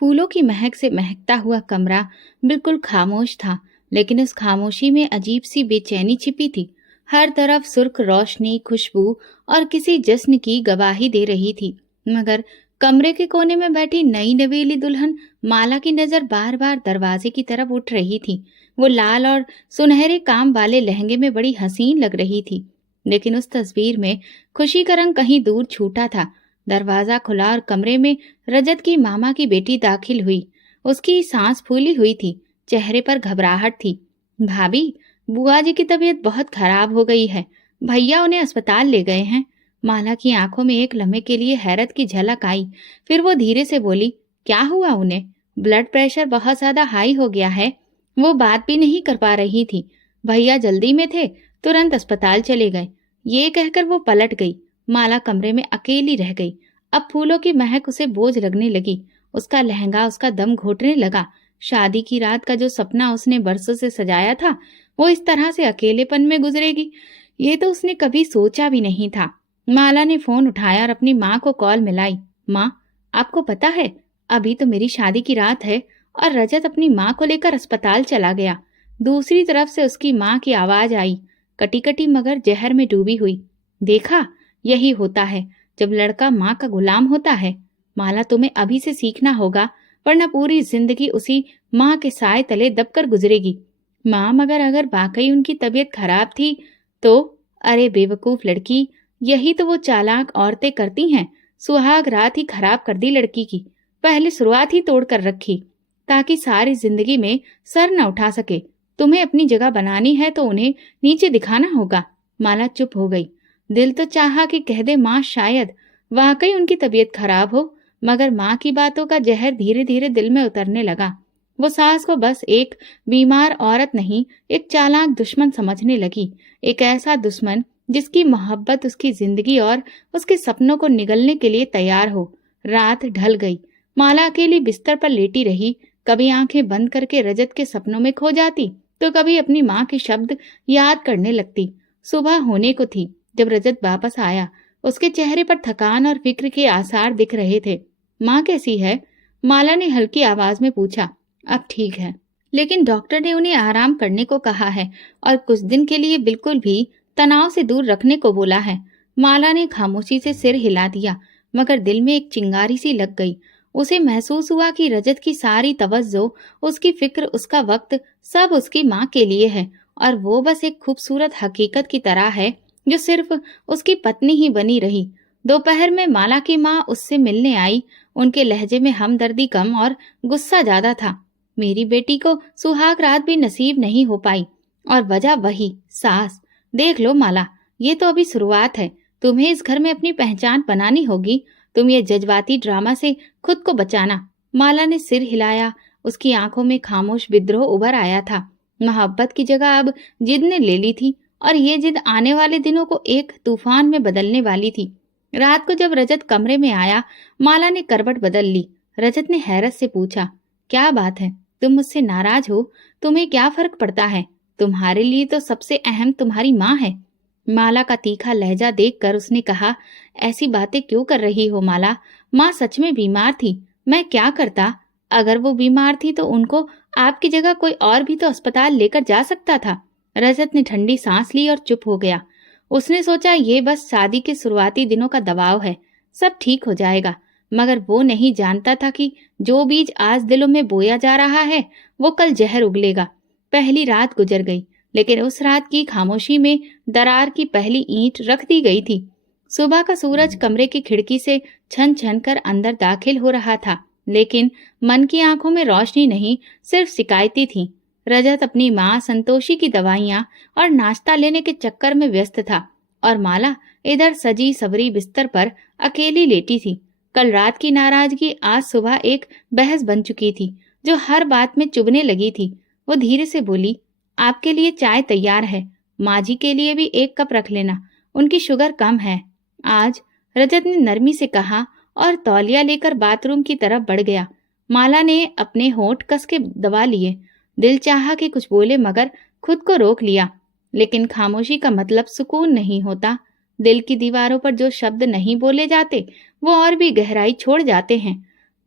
फूलों की महक से महकता हुआ कमरा बिल्कुल खामोश था, लेकिन उस खामोशी में अजीब सी बेचैनी छिपी थी। हर तरफ सुर्ख रोशनी, खुशबू और किसी जश्न की गवाही दे रही थी। मगर कमरे के कोने में बैठी नई नवेली दुल्हन माला की नजर बार बार दरवाजे की तरफ उठ रही थी। वो लाल और सुनहरे काम वाले लहंगे में बड़ी हसीन लग रही थी, लेकिन उस तस्वीर में खुशी का रंग कहीं दूर छूटा था। दरवाजा खुला और कमरे में रजत की मामा की बेटी दाखिल हुई। उसकी सांस फूली हुई थी, चेहरे पर घबराहट थी। भाभी, बुआ जी की तबीयत बहुत खराब हो गई है, भैया उन्हें अस्पताल ले गए हैं। माला की आंखों में एक लम्हे के लिए हैरत की झलक आई। फिर वो धीरे से बोली, क्या हुआ उन्हें? ब्लड प्रेशर बहुत ज्यादा हाई हो गया है। वो बात भी नहीं कर पा रही थी। भैया जल्दी में थे, तुरंत अस्पताल चले गए। ये कहकर वो पलट गई। माला कमरे में अकेली रह गई। अब फूलों की महक उसे बोझ लगने लगी। उसका लहंगा उसका दम घोटने लगा। शादी की रात का जो सपना उसने बरसों से सजाया था, वो इस तरह से अकेलेपन में गुजरेगी, ये तो उसने कभी सोचा भी नहीं था। माला ने फोन उठाया और अपनी माँ को कॉल मिलाई। माँ, आपको पता है, अभी तो मेरी शादी की रात है और रजत अपनी माँ को लेकर अस्पताल चला गया। दूसरी तरफ से उसकी माँ की आवाज आई, कटी कटी मगर जहर में डूबी हुई। देखा, यही होता है जब लड़का माँ का गुलाम होता है। माला, तुम्हें अभी से सीखना होगा, वरना पूरी जिंदगी उसी माँ के साए तले दबकर गुजरेगी। माँ, मगर अगर वाकई उनकी तबीयत खराब थी तो? अरे बेवकूफ लड़की, यही तो वो चालाक औरतें करती हैं। सुहाग रात ही खराब कर दी लड़की की, पहले शुरुआत ही तोड़ कर रखी, ताकि सारी जिंदगी में सर न उठा सके। तुम्हें अपनी जगह बनानी है तो उन्हें नीचे दिखाना होगा। माला चुप हो गई। दिल तो चाहा कि कह दे माँ, शायद वाकई उनकी तबीयत खराब हो, मगर माँ की बातों का जहर धीरे धीरे दिल में उतरने लगा। वो सास को बस एक बीमार औरत नहीं, एक चालाक दुश्मन समझने लगी। एक ऐसा दुश्मन जिसकी मोहब्बत उसकी जिंदगी और उसके सपनों को निगलने के लिए तैयार हो। रात ढल गई। माला अकेली बिस्तर पर लेटी रही। कभी आंखें बंद करके रजत के सपनों में खो जाती, तो कभी अपनी माँ के शब्द याद करने लगती। सुबह होने को थी जब रजत वापस आया। उसके चेहरे पर थकान और फिक्र के आसार दिख रहे थे। माँ कैसी है? माला ने हल्की आवाज में पूछा। अब ठीक है, लेकिन डॉक्टर ने उन्हें आराम करने को कहा है और कुछ दिन के लिए बिल्कुल भी तनाव से दूर रखने को बोला है। माला ने खामोशी से सिर हिला दिया, मगर दिल में एक चिंगारी सी लग गई। उसे महसूस हुआ कि रजत की सारी तवज्जो, उसकी फिक्र, उसका वक्त सब उसकी माँ के लिए है, और वो बस एक खूबसूरत हकीकत की तरह है जो सिर्फ उसकी पत्नी ही बनी रही। दोपहर में माला की माँ उससे मिलने आई। उनके लहजे में हमदर्दी कम और गुस्सा ज्यादा था। मेरी बेटी को सुहाग रात भी नसीब नहीं हो पाई, और वजह वही सास। देख लो माला, ये तो अभी शुरुआत है। तुम्हें इस घर में अपनी पहचान बनानी होगी। तुम ये जज्बाती ड्रामा से खुद को बचाना। माला ने सिर हिलाया। उसकी आंखों में खामोश विद्रोह उभर आया था। मोहब्बत की जगह अब जिद ने ले ली थी, और ये जिद आने वाले दिनों को एक तूफान में बदलने वाली थी। रात को जब रजत कमरे में आया, माला ने करवट बदल ली। रजत ने हैरत से पूछा, क्या बात है? तुम मुझसे नाराज हो? तुम्हें क्या फर्क पड़ता है? तुम्हारे लिए तो सबसे अहम तुम्हारी माँ है। माला का तीखा लहजा देखकर उसने कहा, ऐसी बातें क्यों कर रही हो माला? माँ सच में बीमार थी। मैं क्या करता? अगर वो बीमार थी तो उनको आपकी जगह कोई और भी तो अस्पताल लेकर जा सकता था। रजत ने ठंडी सांस ली और चुप हो गया। उसने सोचा, ये बस शादी के शुरुआती दिनों का दबाव है, सब ठीक हो जाएगा। मगर वो नहीं जानता था कि जो बीज आज दिलों में बोया जा रहा है, वो कल जहर उगलेगा। पहली रात गुजर गई, लेकिन उस रात की खामोशी में दरार की पहली ईंट रख दी गई थी। सुबह का सूरज कमरे की खिड़की से छन छन कर अंदर दाखिल हो रहा था, लेकिन मन की आंखों में रोशनी नहीं, सिर्फ शिकायतें थीं। रजत अपनी माँ संतोषी की दवाइयाँ और नाश्ता लेने के चक्कर में व्यस्त था, और माला इधर सजी सवरी बिस्तर पर अकेली लेटी थी। कल रात की नाराजगी आज सुबह एक बहस बन चुकी थी, जो हर बात में चुभने लगी थी। वो धीरे से बोली, आपके लिए चाय तैयार है, माँ जी के लिए भी एक कप रख लेना, उनकी शुगर कम है आज। रजत ने नरमी से कहा और तौलिया लेकर बाथरूम की तरफ बढ़ गया। माला ने अपने होंठ कस के दबा लिए। दिल चाहा कि कुछ बोले, मगर खुद को रोक लिया। लेकिन खामोशी का मतलब सुकून नहीं होता। दिल की दीवारों पर जो शब्द नहीं बोले जाते, वो और भी गहराई छोड़ जाते हैं।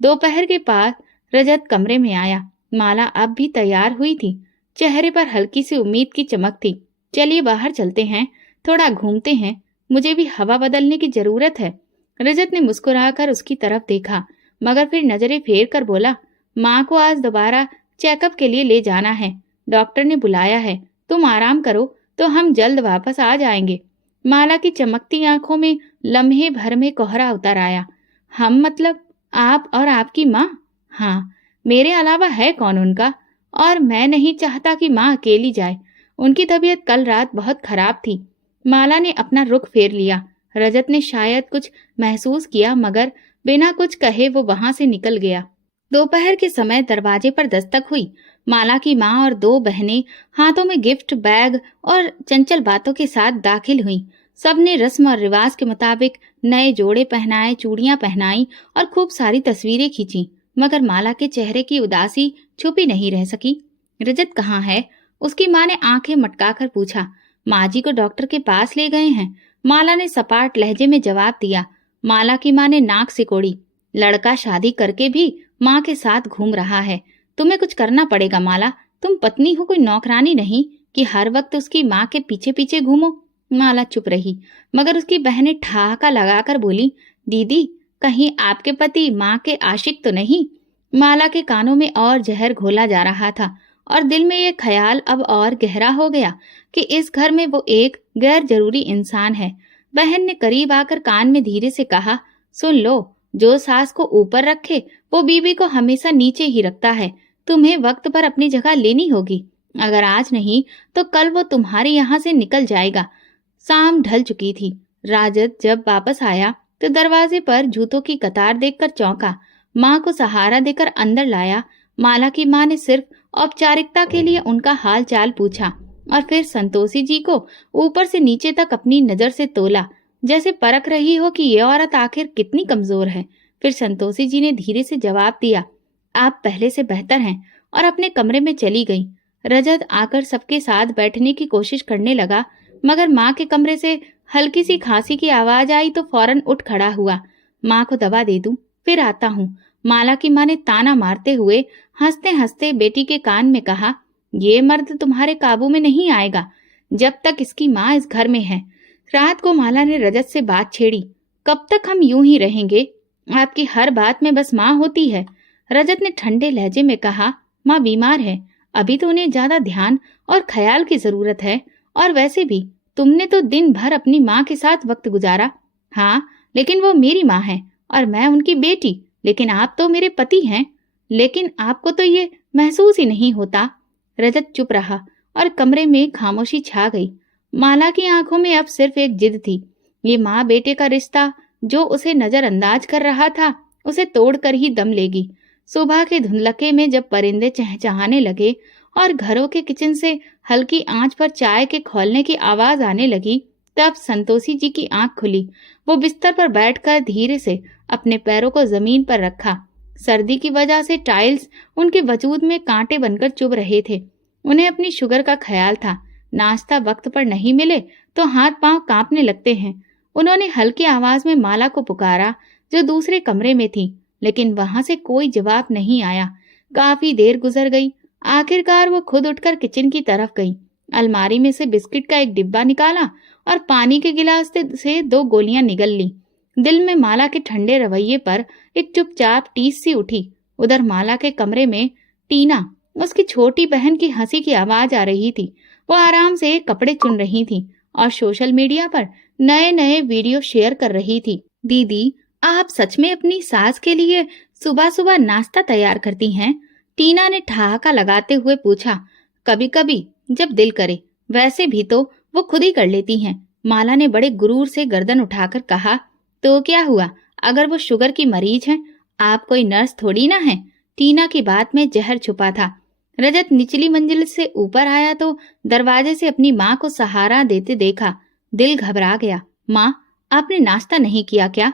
दोपहर के बाद रजत कमरे में आया। माला अब भी तैयार हुई थी, चेहरे पर हल्की सी उम्मीद की चमक थी। चलिए बाहर चलते हैं, थोड़ा घूमते हैं, मुझे भी हवा बदलने की जरूरत है। रजत ने मुस्कुराकर उसकी तरफ देखा, मगर फिर नजरें फेर कर बोला, माँ को आज दोबारा चेकअप के लिए ले जाना है, डॉक्टर ने बुलाया है, तुम आराम करो तो हम जल्द वापस आ जाएंगे। माला की चमकती आंखों में लम्हे भर में कोहरा उतर आया। हम मतलब आप और आपकी माँ? हाँ, मेरे अलावा है कौन उनका? और मैं नहीं चाहता कि माँ अकेली जाए। उनकी तबीयत कल रात बहुत खराब थी। माला ने अपना रुख फेर लिया। रजत ने शायद कुछ महसूस किया, मगर बिना कुछ कहे वो वहां से निकल गया। दोपहर के समय दरवाजे पर दस्तक हुई। माला की माँ और दो बहनें हाथों में गिफ्ट बैग और चंचल बातों के साथ दाखिल हुईं। सबने रस्म और रिवाज के मुताबिक नए जोड़े पहनाए, चूड़ियां पहनाई और खूब सारी तस्वीरें खींची, मगर माला के चेहरे की उदासी छुपी नहीं रह सकी। रजत कहाँ है? उसकी माँ ने आंखें मटकाकर पूछा। माँ जी को डॉक्टर के पास ले गए हैं, माला ने सपाट लहजे में जवाब दिया। माला की माँ ने नाक सिकोड़ी। लड़का शादी करके भी माँ के साथ घूम रहा है, तुम्हें कुछ करना पड़ेगा माला, तुम पत्नी हो, कोई नौकरानी नहीं कि हर वक्त उसकी माँ के पीछे पीछे घूमो। माला चुप रही, मगर उसकी बहनें ठहाका लगाकर बोली, दीदी कहीं आपके पति माँ के आशिक तो नहीं? माला के कानों में और जहर घोला जा रहा था और दिल में ये ख्याल अब और गहरा हो गया कि इस घर में वो एक गैर जरूरी इंसान है। बहन ने करीब आकर कान में धीरे से कहा, सुन लो, जो सास को ऊपर रखे वो बीवी को हमेशा नीचे ही रखता है। तुम्हें वक्त पर अपनी जगह लेनी होगी, अगर आज नहीं तो कल वो तुम्हारे यहाँ से निकल जाएगा। शाम ढल चुकी थी। राजत जब वापस आया तो दरवाजे पर जूतों की कतार देखकर चौंका। माँ को सहारा देकर अंदर लाया। माला की माँ ने सिर्फ औपचारिकता के लिए उनका हाल चाल पूछा और फिर संतोषी जी को ऊपर से नीचे तक अपनी नजर से तोला, जैसे परख रही हो कि ये औरत आखिर कितनी कमजोर है। फिर संतोषी जी ने धीरे से जवाब दिया, आप पहले से बेहतर हैं, और अपने कमरे में चली गई। रजत आकर सबके साथ बैठने की कोशिश करने लगा, मगर माँ के कमरे से हल्की सी खांसी की आवाज आई तो फौरन उठ खड़ा हुआ। माँ को दवा दे दूं, फिर आता हूँ, माला की माँ ने ताना मारते हुए हंसते हंसते बेटी के कान में कहा। ये मर्द तुम्हारे काबू में नहीं आएगा जब तक इसकी माँ इस घर में है। रात को माला ने रजत से बात छेड़ी, कब तक हम यूं ही रहेंगे? आपकी हर बात में बस माँ होती है। रजत ने ठंडे लहजे में कहा, माँ बीमार है, अभी तो उन्हें ज्यादा ध्यान और ख्याल की जरूरत है, और वैसे भी तुमने तो दिन भर अपनी माँ के साथ वक्त गुजारा। हाँ, लेकिन वो मेरी माँ है और मैं उनकी बेटी, लेकिन आप तो मेरे पति हैं। लेकिन आपको तो ये महसूस ही नहीं होता। रजत चुप रहा और कमरे में खामोशी छा गई। माला की आंखों में अब सिर्फ एक जिद थी। ये माँ बेटे का रिश्ता जो उसे नजरअंदाज कर रहा था, उसे तोड़कर ही दम लेगी। सुबह के धुंधलके में जब परिंदे चहचहाने लगे और घरों के किचन से हल्की आंच पर चाय के खौलने की आवाज आने लगी, तब संतोषी जी की आंख खुली। वो बिस्तर पर बैठकर धीरे से अपने पैरों को जमीन पर रखा। सर्दी की वजह से टाइल्स उनके वजूद में कांटे बनकर चुभ रहे थे। उन्हें अपनी शुगर का ख्याल था, नाश्ता वक्त पर नहीं मिले तो हाथ पांव कांपने लगते हैं। उन्होंने हल्की आवाज में माला को पुकारा, जो दूसरे कमरे में थी, लेकिन वहां से कोई जवाब नहीं आया। काफी देर गुजर गई। आखिरकार वो खुद उठकर किचन की तरफ गई। अलमारी में से बिस्किट का एक डिब्बा निकाला और पानी के गिलास से 2 गोलियां निगल ली। दिल में माला के ठंडे रवैये पर एक चुपचाप टीस सी उठी। उधर माला के कमरे में टीना, उसकी छोटी बहन की हंसी की आवाज आ रही थी। वो आराम से कपड़े चुन रही थी और सोशल मीडिया पर नए नए वीडियो शेयर कर रही थी। दीदी, आप सच में अपनी सास के लिए सुबह सुबह नाश्ता तैयार करती हैं? टीना ने ठहाका लगाते हुए पूछा। कभी कभी जब दिल करे, वैसे भी तो वो खुद ही कर लेती हैं। माला ने बड़े गुरूर से गर्दन उठाकर कहा। तो क्या हुआ अगर वो शुगर की मरीज हैं? आप कोई नर्स थोड़ी ना हैं। टीना की बात में जहर छुपा था। रजत निचली मंजिल से ऊपर आया तो दरवाजे से अपनी माँ को सहारा देते देखा। दिल घबरा गया। माँ, आपने नाश्ता नहीं किया क्या?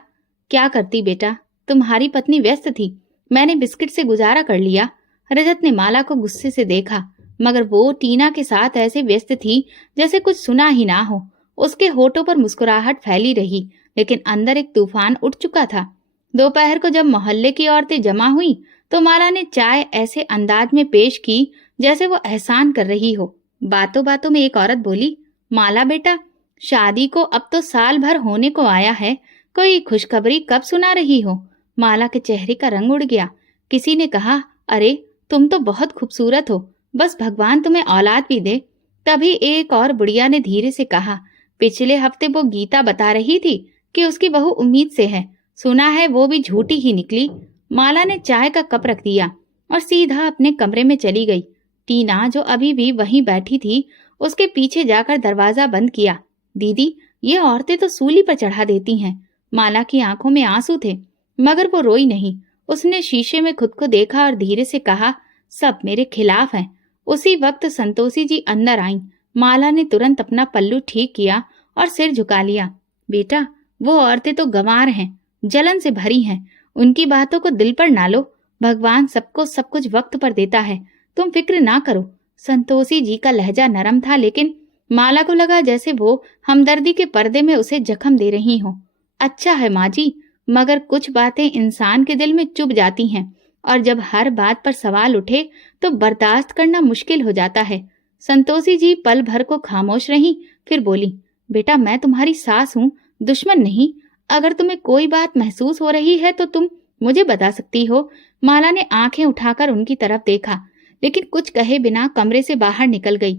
क्या करती बेटा, तुम्हारी पत्नी व्यस्त थी, मैंने बिस्किट से गुजारा कर लिया। रजत ने माला को गुस्से से देखा, मगर वो टीना के साथ ऐसे व्यस्त थी जैसे कुछ सुना ही ना हो। उसके होठों पर मुस्कुराहट फैली रही, लेकिन अंदर एक तूफान उठ चुका था। दोपहर को जब मोहल्ले की औरतें जमा हुई तो माला ने चाय ऐसे अंदाज में पेश की जैसे वो एहसान कर रही हो। बातों बातों में एक औरत बोली, माला बेटा, शादी को अब तो साल भर होने को आया है, कोई खुशखबरी कब सुना रही हो? माला के चेहरे का रंग उड़ गया। किसी ने कहा, अरे तुम तो बहुत खूबसूरत हो, बस भगवान तुम्हें औलाद भी दे। तभी एक और बुढ़िया ने धीरे से कहा, पिछले हफ्ते वो गीता बता रही थी कि उसकी बहू उम्मीद से है, सुना है वो भी झूठी ही निकली। माला ने चाय का कप रख दिया और सीधा अपने कमरे में चली गई। टीना, जो अभी भी वहीं बैठी थी, उसके पीछे जाकर दरवाजा बंद किया। दीदी, ये औरतें तो सूली पर चढ़ा देती हैं। माला की आंखों में आंसू थे, मगर वो रोई नहीं। उसने शीशे में खुद को देखा और धीरे से कहा, सब मेरे खिलाफ हैं। उसी वक्त संतोषी जी अंदर आईं। माला ने तुरंत अपना पल्लू ठीक किया और सिर झुका लिया। बेटा, वो औरतें तो गंवार हैं, जलन से भरी हैं, उनकी बातों को दिल पर ना लो। भगवान सबको सब कुछ वक्त पर देता है, तुम फिक्र ना करो। संतोषी जी का लहजा नरम था, लेकिन माला को लगा जैसे वो हमदर्दी के पर्दे में उसे जख्म दे रही हो। अच्छा है माँ जी, मगर कुछ बातें इंसान के दिल में चुभ जाती हैं, और जब हर बात पर सवाल उठे तो बर्दाश्त करना मुश्किल हो जाता है। संतोषी जी पल भर को खामोश रहीं, फिर बोली, बेटा, मैं तुम्हारी सास हूँ, दुश्मन नहीं। अगर तुम्हें कोई बात महसूस हो रही है तो तुम मुझे बता सकती हो। माला ने आंखें उठाकर उनकी तरफ देखा, लेकिन कुछ कहे बिना कमरे से बाहर निकल गई।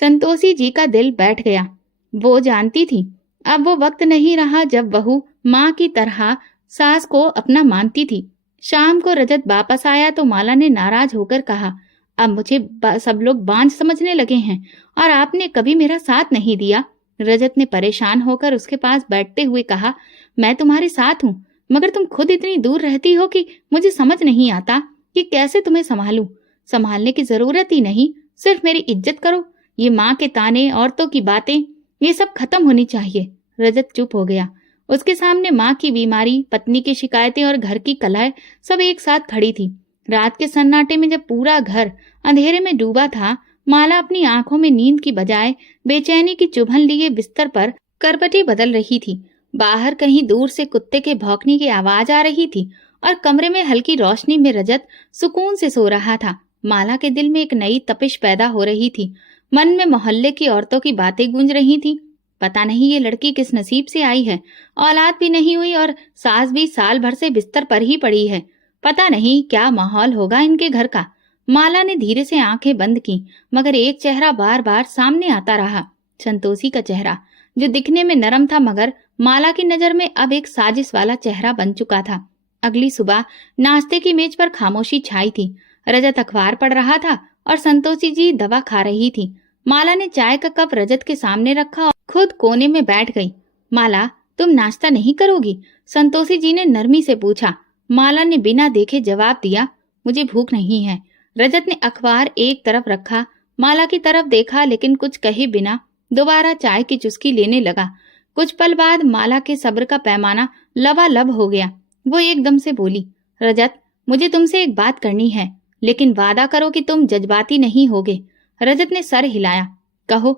संतोषी जी का दिल बैठ गया। वो जानती थी अब वो वक्त नहीं रहा जब बहू माँ की तरह सास को अपना मानती थी। शाम को रजत वापस आया तो माला ने नाराज होकर कहा, अब मुझे सब लोग बांझ समझने लगे हैं और आपने कभी मेरा साथ नहीं दिया। रजत ने परेशान होकर उसके पास बैठते हुए कहा, मैं तुम्हारे साथ हूँ, मगर तुम खुद इतनी दूर रहती हो कि मुझे समझ नहीं आता कि कैसे तुम्हें संभालूं। संभालने की जरूरत ही नहीं, सिर्फ मेरी इज्जत करो। ये माँ के ताने, औरतों की बातें, ये सब खत्म होनी चाहिए। रजत चुप हो गया। उसके सामने माँ की बीमारी, पत्नी की शिकायतें और घर की कलह सब एक साथ खड़ी थी। रात के सन्नाटे में जब पूरा घर अंधेरे में डूबा था, माला अपनी आंखों में नींद की बजाय बेचैनी की चुभन लिए बिस्तर पर करवटें बदल रही थी। बाहर कहीं दूर से कुत्ते के भौंकने की आवाज आ रही थी और कमरे में हल्की रोशनी में रजत सुकून से सो रहा था। माला के दिल में एक नई तपिश पैदा हो रही थी। मन में मोहल्ले की औरतों की बातें गूंज रही थीं। पता नहीं ये लड़की किस नसीब से आई है, औलाद भी नहीं हुई और सास भी साल भर से बिस्तर पर ही पड़ी है। पता नहीं क्या माहौल होगा इनके घर का। माला ने धीरे से आंखें बंद की, मगर एक चेहरा बार बार सामने आता रहा। संतोषी का चेहरा, जो दिखने में नरम था मगर माला की नजर में अब एक साजिश वाला चेहरा बन चुका था। अगली सुबह नाश्ते की मेज पर खामोशी छाई थी। रजत अखबार पढ़ रहा था और संतोषी जी दवा खा रही थी। माला ने चाय का कप रजत के सामने रखा और खुद कोने में बैठ गई। माला, तुम नाश्ता नहीं करोगी? संतोषी जी ने नरमी से पूछा। माला ने बिना देखे जवाब दिया, मुझे भूख नहीं है। रजत ने अखबार एक तरफ रखा, माला की तरफ देखा, लेकिन कुछ कहे बिना दोबारा चाय की चुस्की लेने लगा। कुछ पल बाद माला के सब्र का पैमाना लबालब हो गया। वो एकदम से बोली, रजत, मुझे तुमसे एक बात करनी है, लेकिन वादा करो कि तुम जज्बाती नहीं होगे। रजत ने सर हिलाया। कहो,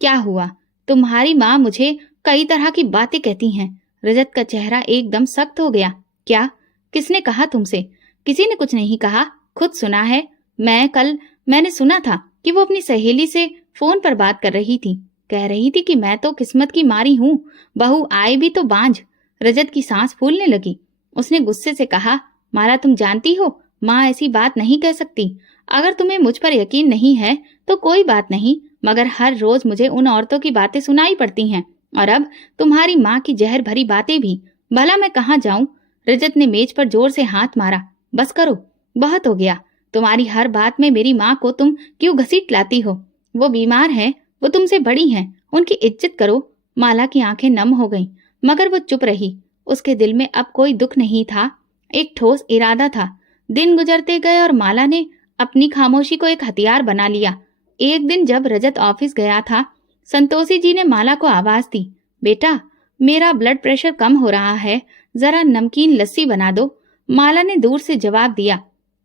क्या हुआ? तुम्हारी माँ मुझे कई तरह की बातें कहती हैं। रजत का चेहरा एकदम सख्त हो गया। क्या? किसने कहा तुमसे? किसी ने कुछ नहीं कहा, खुद सुना है। मैंने सुना था कि वो अपनी सहेली से फोन पर बात कर रही थी। कह रही थी कि मैं तो किस्मत की मारी हूँ, बहू आए भी तो बांझ। रजत की सांस फूलने लगी। उसने गुस्से से कहा, माला, तुम जानती हो माँ ऐसी बात नहीं कह सकती। अगर तुम्हें मुझ पर यकीन नहीं है तो कोई बात नहीं, मगर हर रोज मुझे उन औरतों की बातें सुनाई पड़ती हैं, और अब तुम्हारी माँ की जहर भरी बातें भी। भला मैं कहाँ जाऊं? रजत ने मेज पर जोर से हाथ मारा। बस करो, बहुत हो गया। तुम्हारी हर बात में मेरी माँ को तुम क्यों घसीट लाती हो? वो बीमार है, वो तुमसे बड़ी हैं, उनकी इज्जत करो। माला की आंखें नम हो गईं, मगर वो चुप रही। उसके दिल में अब कोई दुख नहीं था, एक ठोस इरादा था। दिन गुजरते गए और माला ने अपनी खामोशी को एक हथियार बना लिया। एक दिन जब रजत ऑफिस गया था, संतोषी जी ने माला को आवाज दी, बेटा, मेरा ब्लड प्रेशर कम हो रहा है, जरा नमकीन लस्सी बना दो। माला ने दूर से जवाब दिया,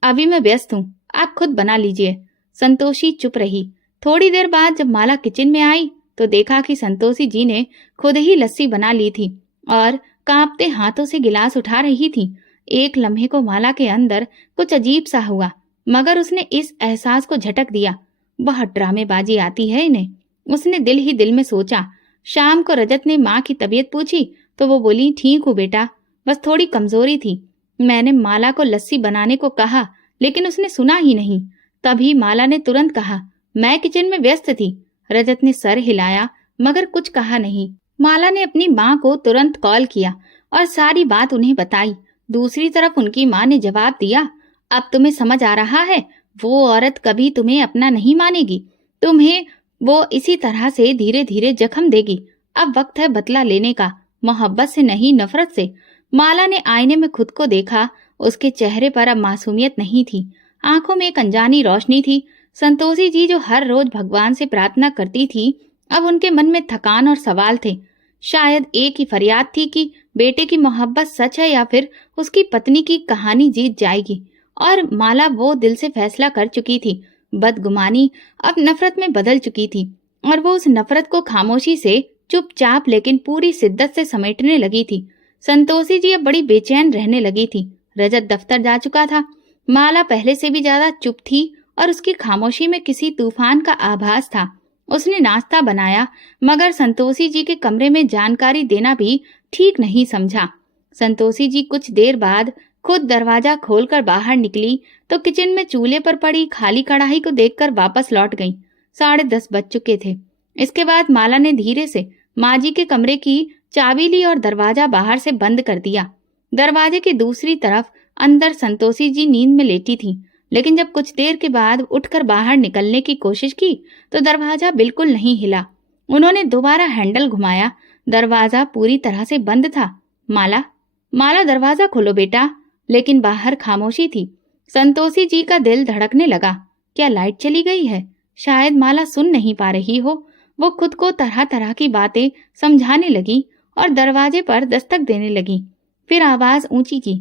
अभी मैं व्यस्त हूँ, आप खुद बना लीजिए। संतोषी चुप रही। थोड़ी देर बाद जब माला किचन में आई तो देखा कि संतोषी जी ने खुद ही लस्सी बना ली थी और कांपते हाथों से गिलास उठा रही थी। एक लम्हे को माला के अंदर कुछ अजीब सा हुआ, मगर उसने इस एहसास को झटक दिया, बहुत ड्रामेबाजी आती है इन्हें। उसने दिल ही दिल में सोचा। शाम को रजत ने माँ की तबीयत पूछी तो वो बोली, ठीक हूँ बेटा, बस थोड़ी कमजोरी थी। मैंने माला को लस्सी बनाने को कहा लेकिन उसने सुना ही नहीं। तभी माला ने तुरंत कहा, मैं किचन में व्यस्त थी। रजत ने सर हिलाया मगर कुछ कहा नहीं। माला ने अपनी माँ को तुरंत कॉल किया और सारी बात उन्हें बताई। दूसरी तरफ उनकी माँ ने जवाब दिया, अब तुम्हें समझ आ रहा है, वो औरत कभी तुम्हें अपना नहीं मानेगी, तुम्हें वो इसी तरह से धीरे धीरे जख्म देगी। अब वक्त है बदला लेने का, मोहब्बत से नहीं नफरत से। माला ने आईने में खुद को देखा। उसके चेहरे पर अब मासूमियत नहीं थी, आंखों में एक अनजानी रोशनी थी। संतोषी जी जो हर रोज भगवान से प्रार्थना करती थी, अब उनके मन में थकान और सवाल थे। शायद एक ही फरियाद थी कि बेटे की मोहब्बत सच है या फिर उसकी पत्नी की कहानी जीत जाएगी। और माला वो दिल से फैसला कर चुकी थी। बदगुमानी अब नफरत में बदल चुकी थी और वो उस नफरत को खामोशी से, चुपचाप लेकिन पूरी शिद्दत से समेटने लगी थी। संतोषी जी अब बड़ी बेचैन रहने लगी थी। रजत दफ्तर जा चुका था। माला पहले से भी ज्यादा चुप थी और उसकी खामोशी में किसी तूफान का आभास था। उसने नाश्ता बनाया मगर संतोषी जी के कमरे में जानकारी देना भी ठीक नहीं समझा। संतोषी जी कुछ देर बाद खुद दरवाजा खोलकर बाहर निकली तो किचन में चूल्हे पर पड़ी खाली कढ़ाई को देखकर वापस लौट गई। 10:30 बज चुके थे। इसके बाद माला ने धीरे से माँ जी के कमरे की चाबी ली और दरवाजा बाहर से बंद कर दिया। दरवाजे की दूसरी तरफ अंदर संतोषी जी नींद में लेटी थी, लेकिन जब कुछ देर के बाद उठकर बाहर निकलने की कोशिश की तो दरवाजा बिल्कुल नहीं हिला। उन्होंने दोबारा हैंडल घुमाया, दरवाजा पूरी तरह से बंद था। माला, माला दरवाजा खोलो बेटा। लेकिन बाहर खामोशी थी। संतोषी जी का दिल धड़कने लगा। क्या लाइट चली गई है? शायद माला सुन नहीं पा रही हो। वो खुद को तरह तरह की बातें समझाने लगी और दरवाजे पर दस्तक देने लगी। फिर आवाज ऊंची की,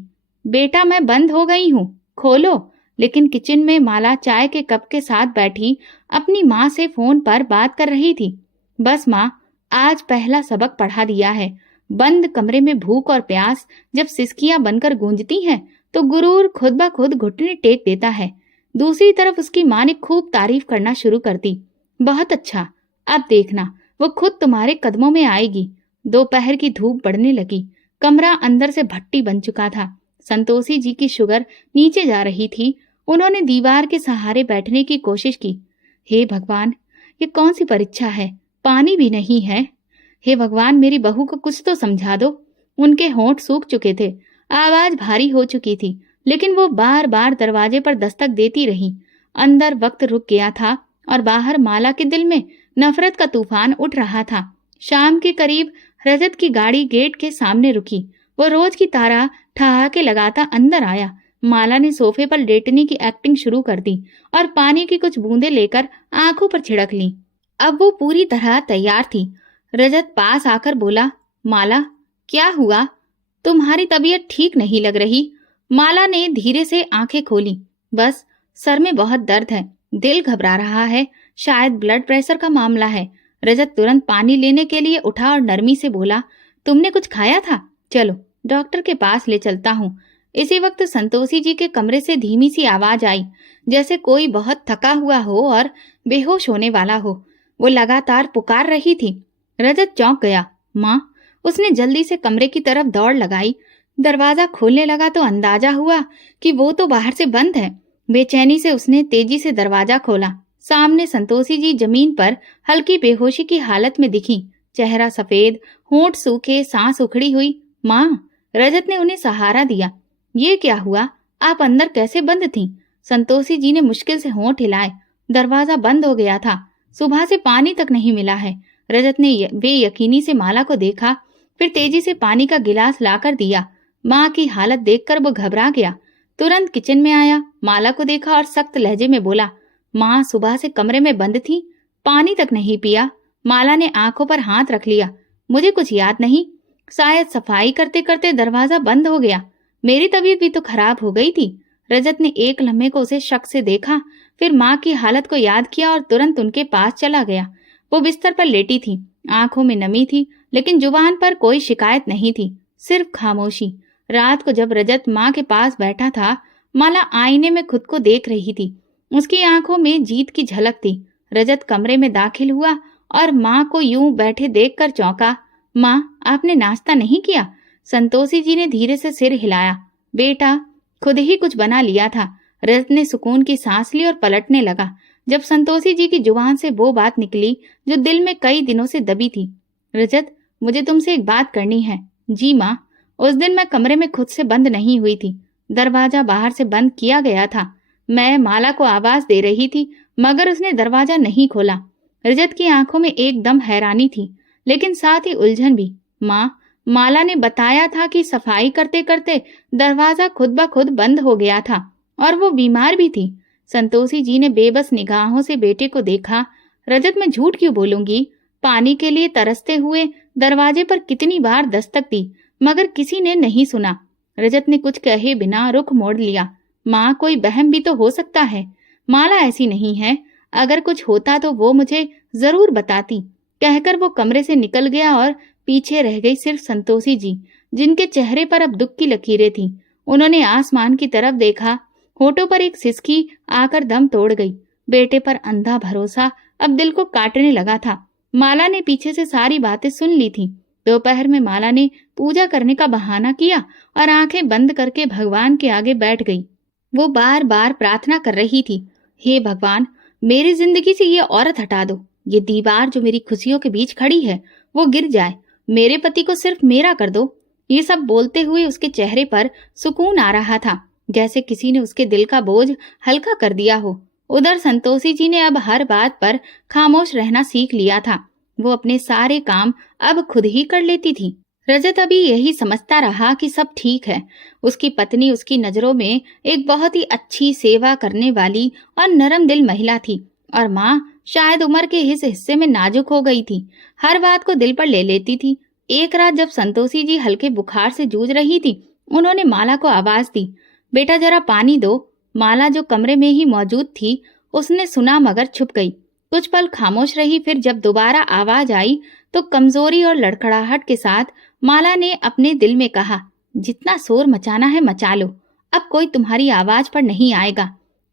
बेटा मैं बंद हो गई हूँ, खोलो। लेकिन किचन में माला चाय के कप के साथ बैठी अपनी माँ से फोन पर बात कर रही थी। बस माँ, आज पहला सबक पढ़ा दिया है। बंद कमरे में भूख और प्यास जब सिसकियां बनकर गूंजती हैं तो गुरूर खुद ब खुद घुटने टेक देता है। दूसरी तरफ उसकी माँ ने खूब तारीफ करना शुरू कर दी। बहुत अच्छा, अब देखना वो खुद तुम्हारे कदमों में आएगी। दोपहर की धूप बढ़ने लगी। कमरा अंदर से भट्टी बन चुका था। संतोषी जी की शुगर नीचे जा रही थी। उन्होंने दीवार के सहारे बैठने की कोशिश की। हे भगवान, ये कौन सी परीक्षा है? पानी भी नहीं है। हे भगवान, मेरी बहू को कुछ तो समझा दो। उनके होंठ सूख चुके थे, आवाज भारी हो चुकी थी, लेकिन वो बार बार दरवाजे पर दस्तक देती रही। अंदर वक्त रुक गया था और बाहर माला के दिल में नफरत का तूफान उठ रहा था। शाम के करीब रजत की गाड़ी गेट के सामने रुकी। वो रोज की तरह ठहाके लगाता अंदर आया। माला ने सोफे पर लेटने की एक्टिंग शुरू कर दी और पानी की कुछ बूंदें लेकर आंखों पर छिड़क ली। अब वो पूरी तरह तैयार थी। रजत पास आकर बोला, माला क्या हुआ? तुम्हारी तबीयत ठीक नहीं लग रही। माला ने धीरे से आंखें खोली। बस सर में बहुत दर्द है, दिल घबरा रहा है, शायद ब्लड प्रेशर का मामला है। रजत तुरंत पानी लेने के लिए उठा और नरमी से बोला, तुमने कुछ खाया था? चलो डॉक्टर के पास ले चलता हूँ। इसी वक्त संतोषी जी के कमरे से धीमी सी आवाज आई, जैसे कोई बहुत थका हुआ हो और बेहोश होने वाला हो। वो लगातार पुकार रही थी। रजत चौंक गया। माँ! उसने जल्दी से कमरे की तरफ दौड़ लगाई। दरवाजा खोलने लगा तो अंदाजा हुआ कि वो तो बाहर से बंद है। बेचैनी से उसने तेजी से दरवाजा खोला। सामने संतोषी जी जमीन पर हल्की बेहोशी की हालत में दिखी। चेहरा सफेद, होंठ सूखे, सांस उखड़ी हुई। माँ! रजत ने उन्हें सहारा दिया। ये क्या हुआ? आप अंदर कैसे बंद थीं? संतोषी जी ने मुश्किल से होंठ हिलाए। दरवाजा बंद हो गया था। सुबह से पानी तक नहीं मिला है। रजत ने बेयकीनी से माला को देखा, फिर तेजी से पानी का गिलास लाकर दिया। माँ की हालत देखकर वो घबरा गया। तुरंत किचन में आया, माला को देखा और सख्त लहजे में बोला, माँ सुबह से कमरे में बंद थी, पानी तक नहीं पिया। माला ने आंखों पर हाथ रख लिया। मुझे कुछ याद नहीं, शायद सफाई करते करते दरवाजा बंद हो गया। मेरी तबीयत भी तो खराब हो गई थी। रजत ने एक लम्हे को उसे शक से देखा, फिर माँ की हालत को याद किया और तुरंत उनके पास चला गया। वो बिस्तर पर लेटी थी, आंखों में नमी थी, लेकिन जुबान पर कोई शिकायत नहीं थी, सिर्फ खामोशी। रात को जब रजत माँ के पास बैठा था, माला आईने में खुद को देख रही थी। उसकी आंखों में जीत की झलक थी। रजत कमरे में दाखिल हुआ और माँ को यूं बैठे देखकर चौंका। माँ, आपने नाश्ता नहीं किया? संतोषी जी ने धीरे से सिर हिलाया। बेटा, खुद ही कुछ बना लिया था। रजत ने सुकून की सांस ली और पलटने लगा जब संतोषी जी की जुबान से वो बात निकली जो दिल में कई दिनों से दबी थी। रजत, मुझे तुमसे एक बात करनी है। जी माँ। उस दिन मैं कमरे में खुद से बंद नहीं हुई थी। दरवाजा बाहर से बंद किया गया था। मैं माला को आवाज दे रही थी मगर उसने दरवाजा नहीं खोला। रजत की आंखों में एकदम हैरानी थी लेकिन साथ ही उलझन भी। माँ, माला ने बताया था कि सफाई करते करते दरवाजा खुद ब खुद बंद हो गया था और वो बीमार भी थी। संतोषी जी ने बेबस निगाहों से बेटे को देखा। रजत, मैं झूठ क्यों बोलूंगी? पानी के लिए तरसते हुए दरवाजे पर कितनी बार दस्तक दी मगर किसी ने नहीं सुना। रजत ने कुछ कहे बिना रुख मोड़ लिया। माँ, कोई बहम भी तो हो सकता है। माला ऐसी नहीं है। अगर कुछ होता तो वो मुझे जरूर बताती। कहकर वो कमरे से निकल गया और पीछे रह गई सिर्फ संतोषी जी, जिनके चेहरे पर अब दुख की लकीरें थीं। उन्होंने आसमान की तरफ देखा। होठों पर एक सिसकी आकर दम तोड़ गई। बेटे पर अंधा भरोसा अब दिल को काटने लगा था। माला ने पीछे से सारी बातें सुन ली थी। दोपहर में माला ने पूजा करने का बहाना किया और आंखें बंद करके भगवान के आगे बैठ गई। वो बार बार प्रार्थना कर रही थी, हे भगवान, मेरी जिंदगी से ये औरत हटा दो। ये दीवार जो मेरी खुशियों के बीच खड़ी है वो गिर जाए। मेरे पति को सिर्फ मेरा कर दो। ये सब बोलते हुए उसके चेहरे पर सुकून आ रहा था, जैसे किसी ने उसके दिल का बोझ हल्का कर दिया हो। उधर संतोषी जी ने अब हर बात पर खामोश रहना सीख लिया था। वो अपने सारे काम अब खुद ही कर लेती थी। रजत अभी यही समझता रहा कि सब ठीक है। उसकी पत्नी उसकी नजरों में एक बहुत ही अच्छी, सेवा करने वाली और नरम दिल महिला थी और माँ शायद उम्र के इस हिस्से में नाजुक हो गई थी। हर बात को दिल पर ले लेती थी। एक रात जब संतोषी जी हल्के बुखार से जूझ रही थी, उन्होंने माला को आवाज दी, बेटा जरा पानी दो। माला जो कमरे में ही मौजूद थी, उसने सुना मगर छुप गई। कुछ पल खामोश रही। फिर जब दोबारा आवाज आई तो कमजोरी और लड़खड़ाहट के साथ माला ने अपने दिल में कहा, जितना शोर मचाना है मचा लो, अब कोई तुम्हारी आवाज पर नहीं आएगा।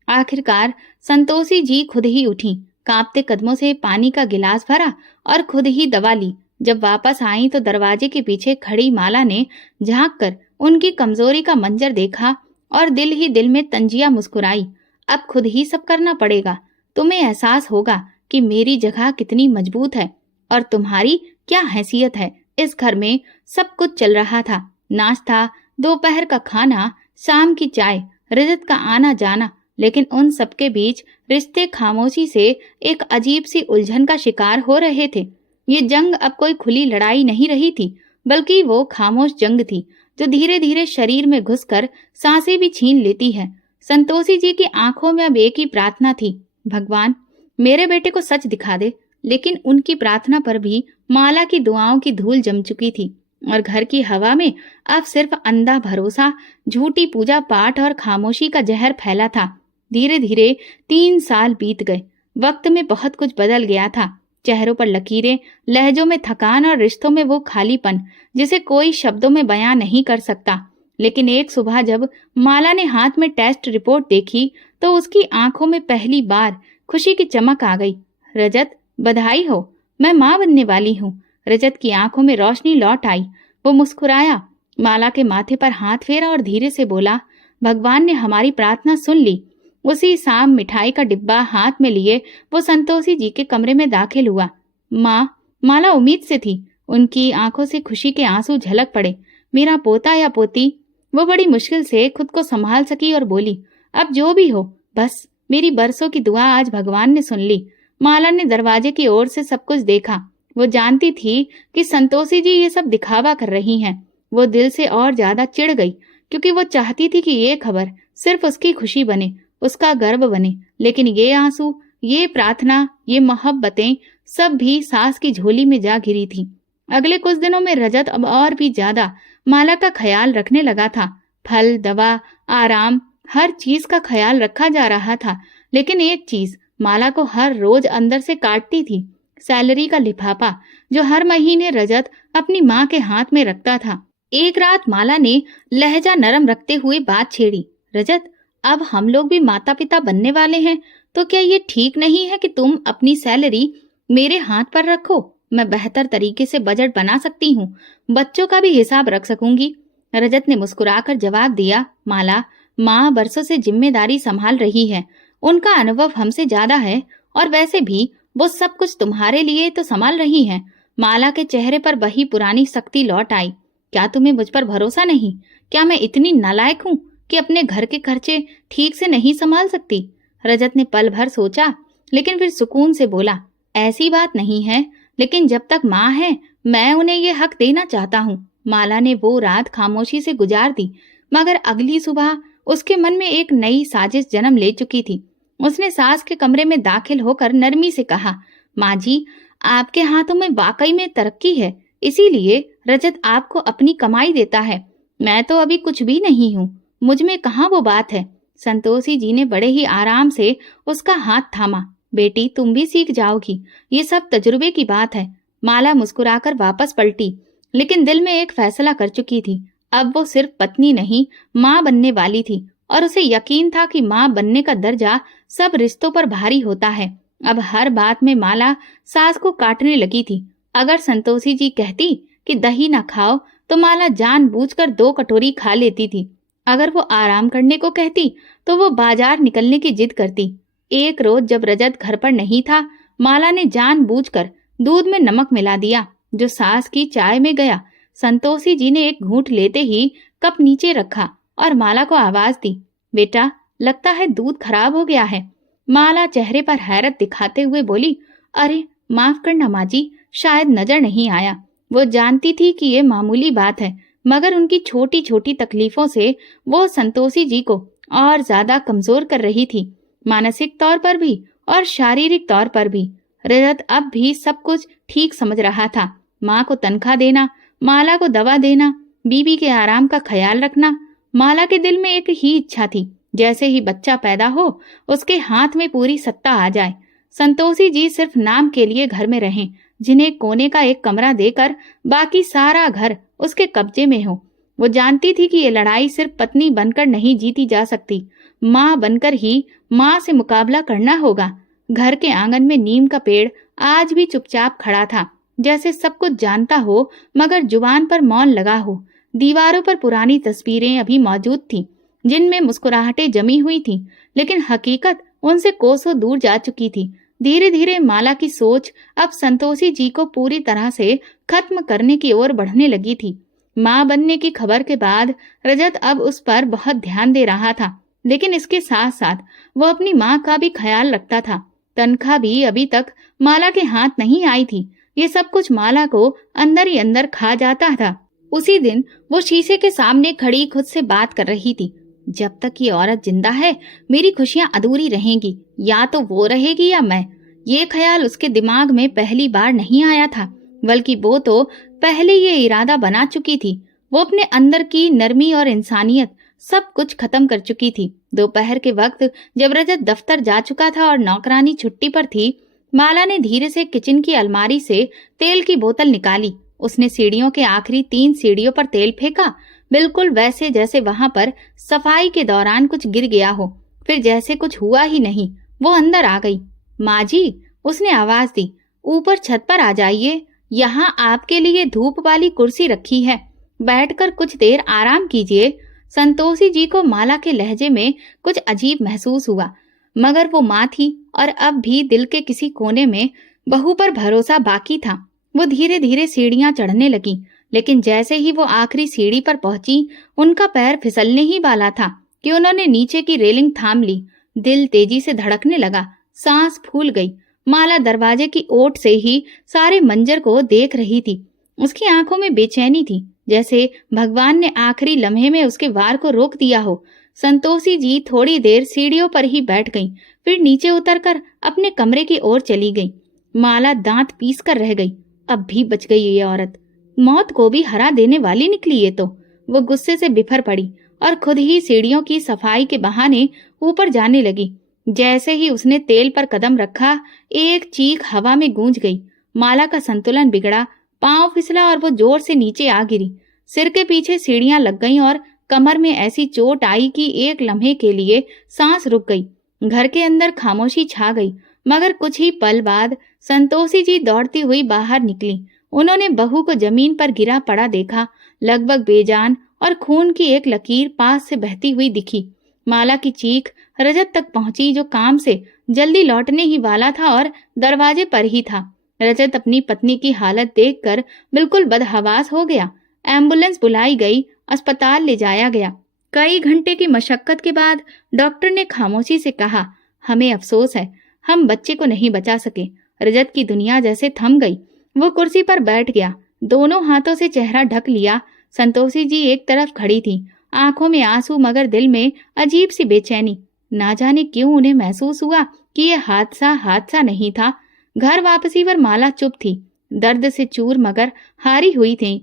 आखिरकार संतोषी जी खुद ही उठी, कांपते कदमों से पानी का गिलास भरा और खुद ही दवा ली। जब वापस आई तो दरवाजे के पीछे खड़ी माला ने झांक कर उनकी कमजोरी का मंजर देखा और दिल ही दिल में तंजिया मुस्कुराई। अब खुद ही सब करना पड़ेगा। तुम्हें एहसास होगा कि मेरी जगह कितनी मजबूत है और तुम्हारी क्या हैसियत है। इस घर में सब कुछ चल रहा था, नाश्ता, दोपहर का खाना, शाम की चाय, रजत का आना जाना, लेकिन उन सबके बीच रिश्ते खामोशी से एक अजीब सी उलझन का शिकार हो रहे थे। ये जंग अब कोई खुली लड़ाई नहीं रही थी, बल्कि वो खामोश जंग थी जो धीरे धीरे शरीर में घुसकर सांसें भी छीन लेती है। संतोषी जी की आंखों में अब एक ही प्रार्थना थी, भगवान मेरे बेटे को सच दिखा दे। लेकिन उनकी प्रार्थना पर भी माला की दुआओं की धूल जम चुकी थी और घर की हवा में अब सिर्फ अंधा भरोसा, झूठी पूजा पाठ और खामोशी का जहर फैला था। धीरे धीरे 3 साल बीत गए। वक्त में बहुत कुछ बदल गया था। चेहरों पर लकीरें, लहजों में थकान और रिश्तों में वो खालीपन जिसे कोई शब्दों में बयां नहीं कर सकता। लेकिन एक सुबह जब माला ने हाथ में टेस्ट रिपोर्ट देखी तो उसकी आंखों में पहली बार खुशी की चमक आ गई। रजत, बधाई हो, मैं माँ बनने वाली हूँ। रजत की आंखों में रोशनी लौट आई। वो मुस्कुराया, माला के माथे पर हाथ फेरा और धीरे से बोला, भगवान ने हमारी प्रार्थना सुन ली। उसी शाम मिठाई का डिब्बा हाथ में लिए वो संतोषी जी के कमरे में दाखिल हुआ। माँ, माला उम्मीद से थी। उनकी आंखों से खुशी के आंसू झलक पड़े। मेरा पोता या पोती। वो बड़ी मुश्किल से खुद को संभाल सकी और बोली, अब जो भी हो, बस मेरी बरसों की दुआ आज भगवान ने सुन ली। माला ने दरवाजे की ओर से सब कुछ देखा। वो जानती थी कि संतोषी जी ये सब दिखावा कर रही हैं। वो दिल से और ज्यादा चिढ़ गई क्योंकि वो चाहती थी कि ये खबर सिर्फ उसकी खुशी बने, उसका गर्व बने। लेकिन ये आंसू, ये प्रार्थना, ये मोहब्बतें सब भी सास की झोली में जा गिरी थी। अगले कुछ दिनों में रजत अब और भी ज्यादा माला का ख्याल रखने लगा था। फल, दवा, आराम, हर चीज का ख्याल रखा जा रहा था। लेकिन एक चीज माला को हर रोज अंदर से काटती थी, सैलरी का लिफाफा जो हर महीने रजत अपनी माँ के हाथ में रखता था। एक रात माला ने लहजा नरम रखते हुए बात छेड़ी। रजत, अब हम लोग भी माता पिता बनने वाले हैं, तो क्या ये ठीक नहीं है कि तुम अपनी सैलरी मेरे हाथ पर रखो? मैं बेहतर तरीके से बजट बना सकती हूँ, बच्चों का भी हिसाब रख सकूंगी। रजत ने मुस्कुराकर जवाब दिया, माला, माँ बरसों से जिम्मेदारी संभाल रही है, उनका अनुभव हमसे ज्यादा है, और वैसे भी वो सब कुछ तुम्हारे लिए तो संभाल रही हैं। माला के चेहरे पर वही पुरानी सख्ती लौट आई। क्या तुम्हें मुझ पर भरोसा नहीं? क्या मैं इतनी नालायक हूँ कि अपने घर के खर्चे ठीक से नहीं संभाल सकती? रजत ने पल भर सोचा, लेकिन फिर सुकून से बोला, ऐसी बात नहीं है, लेकिन जब तक माँ है मैं उन्हें ये हक देना चाहता हूँ। माला ने वो रात खामोशी से गुजार दी, मगर अगली सुबह उसके मन में एक नई साजिश जन्म ले चुकी थी। उसने सास के कमरे में दाखिल होकर नरमी से कहा, माँ जी, आपके हाथों में वाकई में तरक्की है, इसीलिए रजत आपको अपनी कमाई देता है। मैं तो अभी कुछ भी नहीं हूँ, मुझ में कहाँ वो बात है। संतोषी जी ने बड़े ही आराम से उसका हाथ थामा। बेटी, तुम भी सीख जाओगी, ये सब तजुर्बे की बात है। माला मुस्कुराकर वापस पलटी, लेकिन दिल में एक फैसला कर चुकी थी। अब वो सिर्फ पत्नी नहीं, माँ बनने वाली थी, और उसे यकीन था कि माँ बनने का दर्जा सब रिश्तों पर भारी होता है। अब हर बात में माला सास को काटने लगी थी। अगर संतोषी जी कहती कि दही ना खाओ, तो माला जानबूझकर 2 कटोरी खा लेती थी। अगर वो आराम करने को कहती, तो वो बाजार निकलने की जिद करती। एक रोज जब रजत घर पर नहीं था, माला ने जानबूझकर दूध में नमक मिला दिया, जो सास की चाय में गया। संतोषी जी ने एक घूंट लेते ही कप नीचे रखा और माला को आवाज दी, बेटा, लगता है दूध खराब हो गया है। माला चेहरे पर हैरत दिखाते हुए बोली, अरे माफ करना माँ जी, शायद नजर नहीं आया। वो जानती थी कि ये मामूली बात है, मगर उनकी छोटी छोटी तकलीफों से वो संतोषी जी को और ज्यादा कमजोर कर रही थी, मानसिक तौर पर भी और शारीरिक तौर पर भी। रजत अब भी सब कुछ ठीक समझ रहा था। माँ को तनख्वाह देना, माला को दवा देना, बीबी के आराम का ख्याल रखना। माला के दिल में एक ही इच्छा थी, जैसे ही बच्चा पैदा हो उसके हाथ में पूरी सत्ता आ जाए। संतोषी जी सिर्फ नाम के लिए घर में रहें, जिन्हें कोने का एक कमरा देकर बाकी सारा घर उसके कब्जे में हो। वो जानती थी कि ये लड़ाई सिर्फ पत्नी बनकर नहीं जीती जा सकती, माँ बनकर ही माँ से मुकाबला करना होगा। घर के आंगन में नीम का पेड़ आज भी चुपचाप खड़ा था, जैसे सब कुछ जानता हो मगर जुबान पर मौन लगा हो। दीवारों पर पुरानी तस्वीरें अभी मौजूद थीं, जिनमें मुस्कुराहटें जमी हुई थीं, लेकिन हकीकत उनसे कोसों दूर जा चुकी थी। धीरे धीरे माला की सोच अब संतोषी जी को पूरी तरह से खत्म करने की ओर बढ़ने लगी थी। माँ बनने की खबर के बाद रजत अब उस पर बहुत ध्यान दे रहा था, लेकिन इसके साथ साथ वो अपनी माँ का भी ख्याल रखता था। तनख्वाह भी अभी तक माला के हाथ नहीं आई थी। ये सब कुछ माला को अंदर ही अंदर खा जाता था। उसी दिन वो शीशे के सामने खड़ी खुद से बात कर रही थी, जब तक ये औरत जिंदा है मेरी खुशियां अधूरी रहेंगी, या तो वो रहेगी या मैं। ये ख्याल उसके दिमाग में पहली बार नहीं आया था, बल्कि वो तो पहले ये इरादा बना चुकी थी। वो अपने अंदर की नरमी और इंसानियत सब कुछ खत्म कर चुकी थी। दोपहर के वक्त जब रजत दफ्तर जा चुका था और नौकरानी छुट्टी पर थी, माला ने धीरे से किचन की अलमारी से तेल की बोतल निकाली। उसने सीढ़ियों के आखिरी 3 सीढ़ियों पर तेल फेंका, बिल्कुल वैसे जैसे वहां पर सफाई के दौरान कुछ गिर गया हो। फिर जैसे कुछ हुआ ही नहीं, वो अंदर आ गई। माँ जी, उसने आवाज दी, ऊपर छत पर आ जाइए, यहाँ आपके लिए धूप वाली कुर्सी रखी है, बैठकर कुछ देर आराम कीजिए। संतोषी जी को माला के लहजे में कुछ अजीब महसूस हुआ, मगर वो माँ थी और अब भी दिल के किसी कोने में बहू पर भरोसा बाकी था। वो धीरे धीरे सीढ़ियां चढ़ने लगी, लेकिन जैसे ही वो आखिरी सीढ़ी पर पहुंची, उनका पैर फिसलने ही वाला था कि उन्होंने नीचे की रेलिंग थाम ली। दिल तेजी से धड़कने लगा, सांस फूल गई। माला दरवाजे की ओट से ही सारे मंजर को देख रही थी। उसकी आंखों में बेचैनी थी, जैसे भगवान ने आखिरी लम्हे में उसके वार को रोक दिया हो। संतोषी जी थोड़ी देर सीढ़ियों पर ही बैठ गईं, फिर नीचे उतरकर अपने कमरे की ओर चली गईं। माला दांत पीस कर रह गई। अब भी बच गई ये औरत, मौत को भी हरा देने वाली निकली ये तो। वो गुस्से से बिफर पड़ी और खुद ही सीढ़ियों की सफाई के बहाने ऊपर जाने लगी। जैसे ही उसने तेल पर कदम रखा, एक चीख हवा में गूंज गई। माला का संतुलन बिगड़ा, पांव फिसला और वो जोर से नीचे आ गिरी। सिर के पीछे सीढ़ियां लग गईं और कमर में ऐसी चोट आई कि एक लम्हे के लिए सांस रुक गई। घर के अंदर खामोशी छा गई, मगर कुछ ही पल बाद संतोषी जी दौड़ती हुई बाहर निकली। उन्होंने बहू को जमीन पर गिरा पड़ा देखा, लगभग बेजान, और खून की एक लकीर पास से बहती हुई दिखी। माला की चीख रजत तक पहुंची, जो काम से जल्दी लौटने ही वाला था और दरवाजे पर ही था। रजत अपनी पत्नी की हालत देखकर बिल्कुल बदहवास हो गया। एम्बुलेंस बुलाई गई, अस्पताल ले जाया गया। कई घंटे की मशक्कत के बाद डॉक्टर ने खामोशी से कहा, हमें अफसोस है, हम बच्चे को नहीं बचा सके। रजत की दुनिया जैसे थम गई। वो कुर्सी पर बैठ गया, दोनों हाथों से चेहरा ढक लिया। संतोषी जी एक तरफ खड़ी थी, आंखों में आंसू मगर दिल में अजीब सी बेचैनी। ना जाने क्यों उन्हें महसूस हुआ कि यह हादसा नहीं था। घर वापसी पर माला चुप थी, दर्द से चूर मगर हारी हुई थी।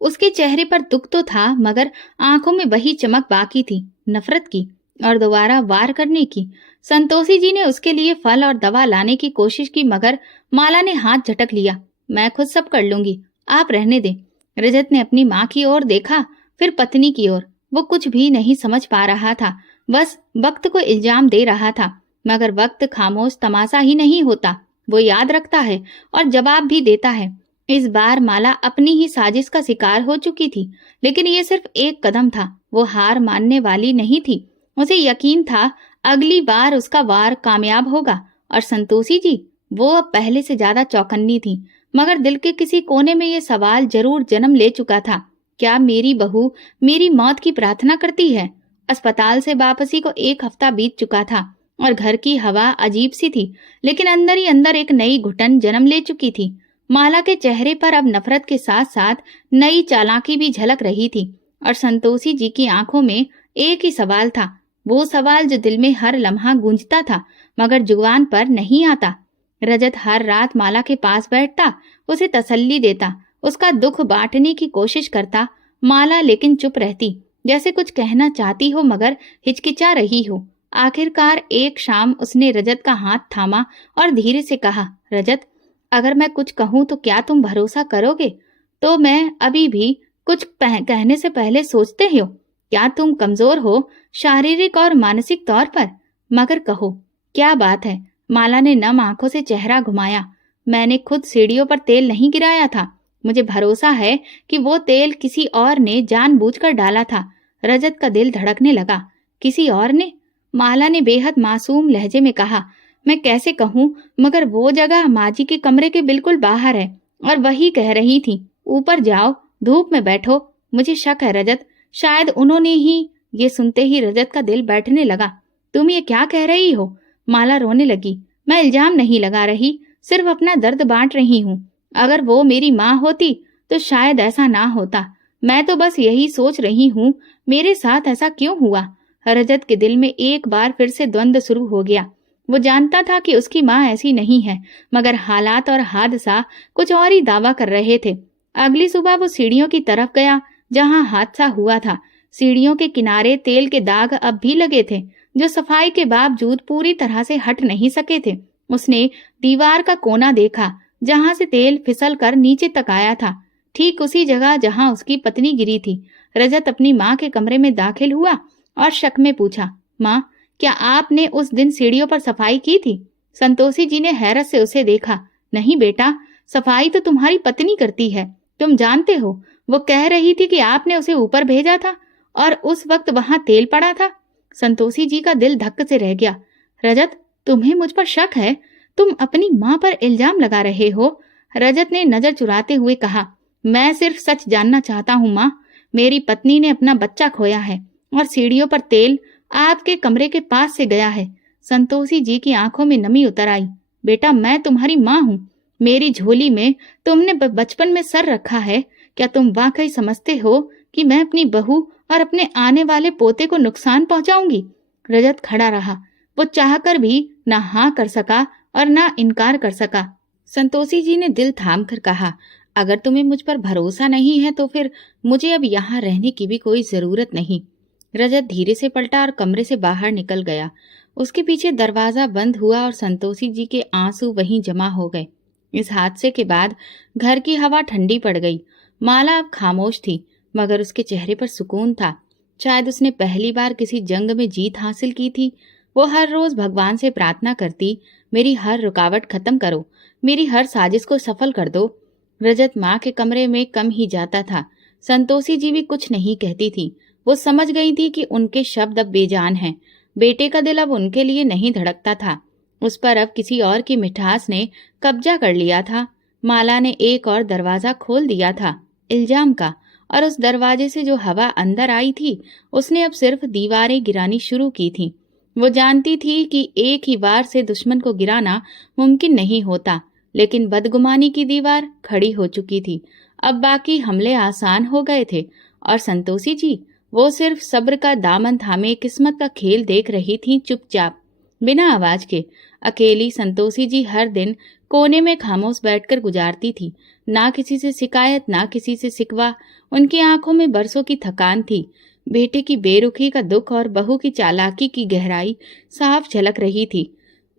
उसके चेहरे पर दुख तो था, मगर आंखों में वही चमक बाकी थी, नफरत की और दोबारा वार करने की। संतोषी जी ने उसके लिए फल और दवा लाने की कोशिश की, मगर माला ने हाथ झटक लिया। मैं खुद सब कर लूंगी, आप रहने दें। रजत ने अपनी माँ की ओर देखा, फिर पत्नी की ओर। वो कुछ भी नहीं समझ पा रहा था, बस वक्त को इल्जाम दे रहा था। मगर वक्त खामोश तमाशा ही नहीं होता, वो याद रखता है और जवाब भी देता है। इस बार माला अपनी ही साजिश का शिकार हो चुकी थी, लेकिन ये सिर्फ एक कदम था। वो हार मानने वाली नहीं थी। उसे यकीन था अगली बार उसका वार कामयाब होगा। और संतोषी जी, वो अब पहले से ज्यादा चौकन्नी थी, मगर दिल के किसी कोने में ये सवाल जरूर जन्म ले चुका था, क्या मेरी बहू मेरी मौत की प्रार्थना करती है? अस्पताल से वापसी को एक हफ्ता बीत चुका था और घर की हवा अजीब सी थी, लेकिन अंदर ही अंदर एक नई घुटन जन्म ले चुकी थी। माला के चेहरे पर अब नफरत के साथ साथ नई चालाकी भी झलक रही थी, और संतोषी जी की आंखों में एक ही सवाल था, वो सवाल जो दिल में हर लम्हा गूंजता था मगर जुबान पर नहीं आता। रजत हर रात माला के पास बैठता, उसे तसल्ली देता, उसका दुख बांटने की कोशिश करता। माला लेकिन चुप रहती, जैसे कुछ कहना चाहती हो मगर हिचकिचा रही हो। आखिरकार एक शाम उसने रजत का हाथ थामा और धीरे से कहा, रजत, अगर मैं कुछ कहूं तो क्या तुम भरोसा करोगे? तो मैं अभी भी कुछ कहने से पहले सोचते हो, क्या तुम कमजोर हो शारीरिक और मानसिक तौर पर? मगर कहो, क्या बात है? माला ने नम आंखों से चेहरा घुमाया। मैंने खुद सीढ़ियों पर तेल नहीं गिराया था, मुझे भरोसा है कि वो तेल किसी और ने जानबूझकर डाला था। रजत का दिल धड़कने लगा। किसी और ने? माला ने बेहद मासूम लहजे में कहा, मैं कैसे कहूँ, मगर वो जगह माजी के कमरे के बिल्कुल बाहर है। और वही कह रही थी, ऊपर जाओ, धूप में बैठो। मुझे शक है रजत, शायद उन्होंने ही। ये सुनते ही रजत का दिल बैठने लगा। तुम ये क्या कह रही हो? माला रोने लगी। मैं इल्जाम नहीं लगा रही, सिर्फ अपना दर्द बांट रही हूँ। अगर वो मेरी माँ होती तो शायद ऐसा ना होता। मैं तो बस यही सोच रही हूँ, मेरे साथ ऐसा क्यों हुआ? रजत के दिल में एक बार फिर से द्वंद्व शुरू हो गया। वो जानता था कि उसकी माँ ऐसी नहीं है, मगर हालात और हादसा कुछ और ही दावा कर रहे थे। अगली सुबह वो सीढ़ियों की तरफ गया जहाँ हादसा हुआ था। सीढ़ियों के किनारे तेल के दाग अब भी लगे थे, जो सफाई के बावजूद पूरी तरह से हट नहीं सके थे। उसने दीवार का कोना देखा जहां से तेल फिसल कर नीचे तक आया था, ठीक उसी जगह जहां उसकी पत्नी गिरी थी। रजत अपनी माँ के कमरे में दाखिल हुआ और शक में पूछा, माँ, क्या आपने उस दिन सीढ़ियों पर सफाई की थी? संतोषी जी ने हैरत से उसे देखा। नहीं बेटा, सफाई तो तुम्हारी पत्नी करती है, तुम जानते हो। वो कह रही थी कि आपने उसे ऊपर भेजा था और उस वक्त वहां तेल पड़ा था। संतोषी जी का दिल धक्क से रह गया। रजत, तुम्हें मुझ पर शक है? तुम अपनी माँ पर इल्जाम लगा रहे हो? रजत ने नजर चुराते हुए कहा, मैं सिर्फ सच जानना चाहता हूँ माँ। मेरी पत्नी ने अपना बच्चा खोया है और सीढ़ियों पर तेल आपके कमरे के पास से गया है। संतोषी जी की आंखों में नमी उतर आई। बेटा, मैं तुम्हारी माँ हूँ। मेरी झोली में तुमने बचपन में सर रखा है। क्या तुम वाकई समझते हो कि मैं अपनी बहू और अपने आने वाले पोते को नुकसान पहुंचाऊंगी? रजत खड़ा रहा। वो चाहकर भी ना हाँ कर सका और ना इनकार कर सका। संतोषी जी ने दिल थाम कर कहा, अगर तुम्हें मुझ पर भरोसा नहीं है तो फिर मुझे अब यहाँ रहने की भी कोई जरूरत नहीं। रजत धीरे से पलटा और कमरे से बाहर निकल गया। उसके पीछे दरवाजा बंद हुआ और संतोषी जी के आंसू वहीं जमा हो गए। इस हादसे के बाद घर की हवा ठंडी पड़ गई। माला अब खामोश थी, मगर उसके चेहरे पर सुकून था। शायद उसने पहली बार किसी जंग में जीत हासिल की थी। वो हर रोज भगवान से प्रार्थना करती, मेरी हर रुकावट खत्म करो, मेरी हर साजिश को सफल कर दो। रजत माँ के कमरे में कम ही जाता था। संतोषी जी भी कुछ नहीं कहती थी। वो समझ गई थी कि उनके शब्द अब बेजान हैं। बेटे का दिल अब उनके लिए नहीं धड़कता था। उस पर अब किसी और की मिठास ने कब्जा कर लिया था। माला ने एक और दरवाजा खोल दिया था, इल्जाम का, और उस दरवाजे से जो हवा अंदर आई थी उसने अब सिर्फ दीवारें गिरानी शुरू की थी। वो जानती थी कि एक ही बार से दुश्मन को गिराना मुमकिन नहीं होता, लेकिन बदगुमानी की दीवार खड़ी हो चुकी थी। अब बाकी हमले आसान हो गए थे और संतोषी जी, वो सिर्फ सब्र का दामन थामे किस्मत का खेल देख रही थी, चुपचाप, बिना आवाज के। अकेली संतोषी जी हर दिन कोने में खामोश बैठकर गुजारती थी। ना किसी से शिकायत, ना किसी से सिकवा। उनकी आंखों में बरसों की थकान थी। बेटे की बेरुखी का दुख और बहू की चालाकी की गहराई साफ झलक रही थी।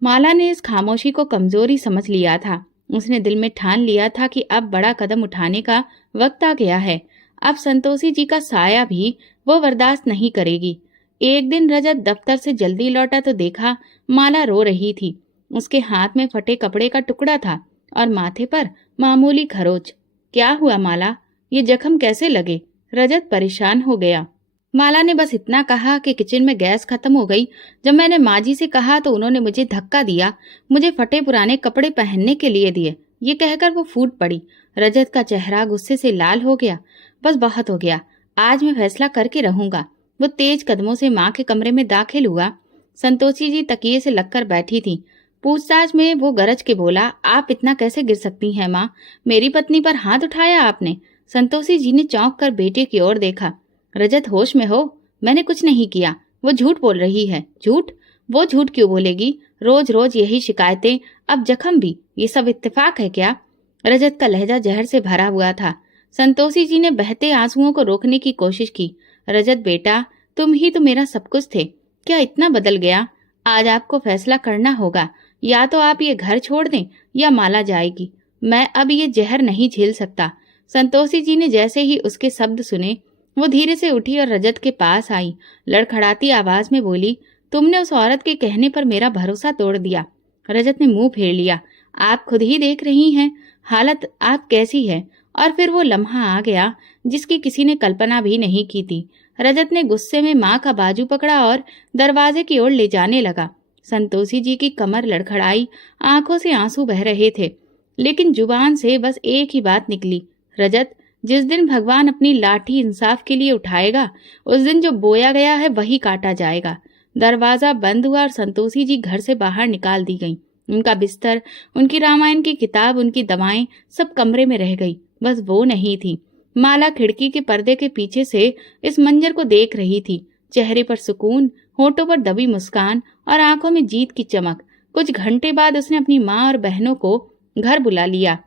माला ने इस खामोशी को कमजोरी समझ लिया था। उसने दिल में ठान लिया था कि अब बड़ा कदम उठाने का वक्त आ गया है। अब संतोषी जी का साया भी वो बर्दाश्त नहीं करेगी। एक दिन रजत दफ्तर से जल्दी लौटा तो देखा माला रो रही थी। उसके हाथ में फटे कपड़े का टुकड़ा था और माथे पर मामूली खरोच। क्या हुआ माला, ये जख्म कैसे लगे? रजत परेशान हो गया। माला ने बस इतना कहा कि किचन में गैस खत्म हो गई। जब मैंने माँ जी से कहा तो उन्होंने मुझे धक्का दिया, मुझे फटे पुराने कपड़े पहनने के लिए दिए। ये कहकर वो फूट पड़ी। रजत का चेहरा गुस्से से लाल हो गया। बस बहुत हो गया, आज मैं फैसला करके रहूंगा। वो तेज कदमों से माँ के कमरे में दाखिल हुआ। संतोषी जी तकिए से लगकर बैठी थी। पूछताछ में वो गरज के बोला, आप इतना कैसे गिर सकती हैं माँ? मेरी पत्नी पर हाथ उठाया आपने? संतोषी जी ने चौंक कर बेटे की ओर देखा। रजत, होश में हो? मैंने कुछ नहीं किया। वो झूठ बोल रही है। झूठ? वो झूठ क्यों बोलेगी? रोज रोज यही शिकायतें, अब जख्म भी, ये सब इत्तेफाक है क्या? रजत का लहजा जहर से भरा हुआ था। संतोषी जी ने बहते आंसुओं को रोकने की कोशिश की। रजत बेटा, तुम ही तो मेरा सब कुछ थे, क्या इतना बदल गया? आज आपको फैसला करना होगा। या तो आप ये घर छोड़ दें या माला जाएगी। मैं अब ये जहर नहीं झेल सकता। संतोषी जी ने जैसे ही उसके शब्द सुने, वो धीरे से उठी और रजत के पास आई। लड़खड़ाती आवाज में बोली, तुमने उस औरत के कहने पर मेरा भरोसा तोड़ दिया। रजत ने मुंह फेर लिया। आप खुद ही देख रही हैं हालत आप कैसी है। और फिर वो लम्हा आ गया जिसकी किसी ने कल्पना भी नहीं की थी। रजत ने गुस्से में माँ का बाजू पकड़ा और दरवाजे की ओर ले जाने लगा। संतोषी जी की कमर लड़खड़ाई, आंखों से आंसू बह रहे थे, लेकिन जुबान से बस एक ही बात निकली, रजत, जिस दिन भगवान अपनी लाठी इंसाफ के लिए उठाएगा, उस दिन जो बोया गया है वही काटा जाएगा। दरवाजा बंद हुआ और संतोषी जी घर से बाहर निकाल दी गई। उनका बिस्तर, उनकी रामायण की किताब, उनकी दवाएं सब कमरे में रह गई। बस वो नहीं थी। माला खिड़की के पर्दे के पीछे से इस मंजर को देख रही थी। चेहरे पर सुकून, होठों पर दबी मुस्कान और आंखों में जीत की चमक। कुछ घंटे बाद उसने अपनी माँ और बहनों को घर बुला लिया।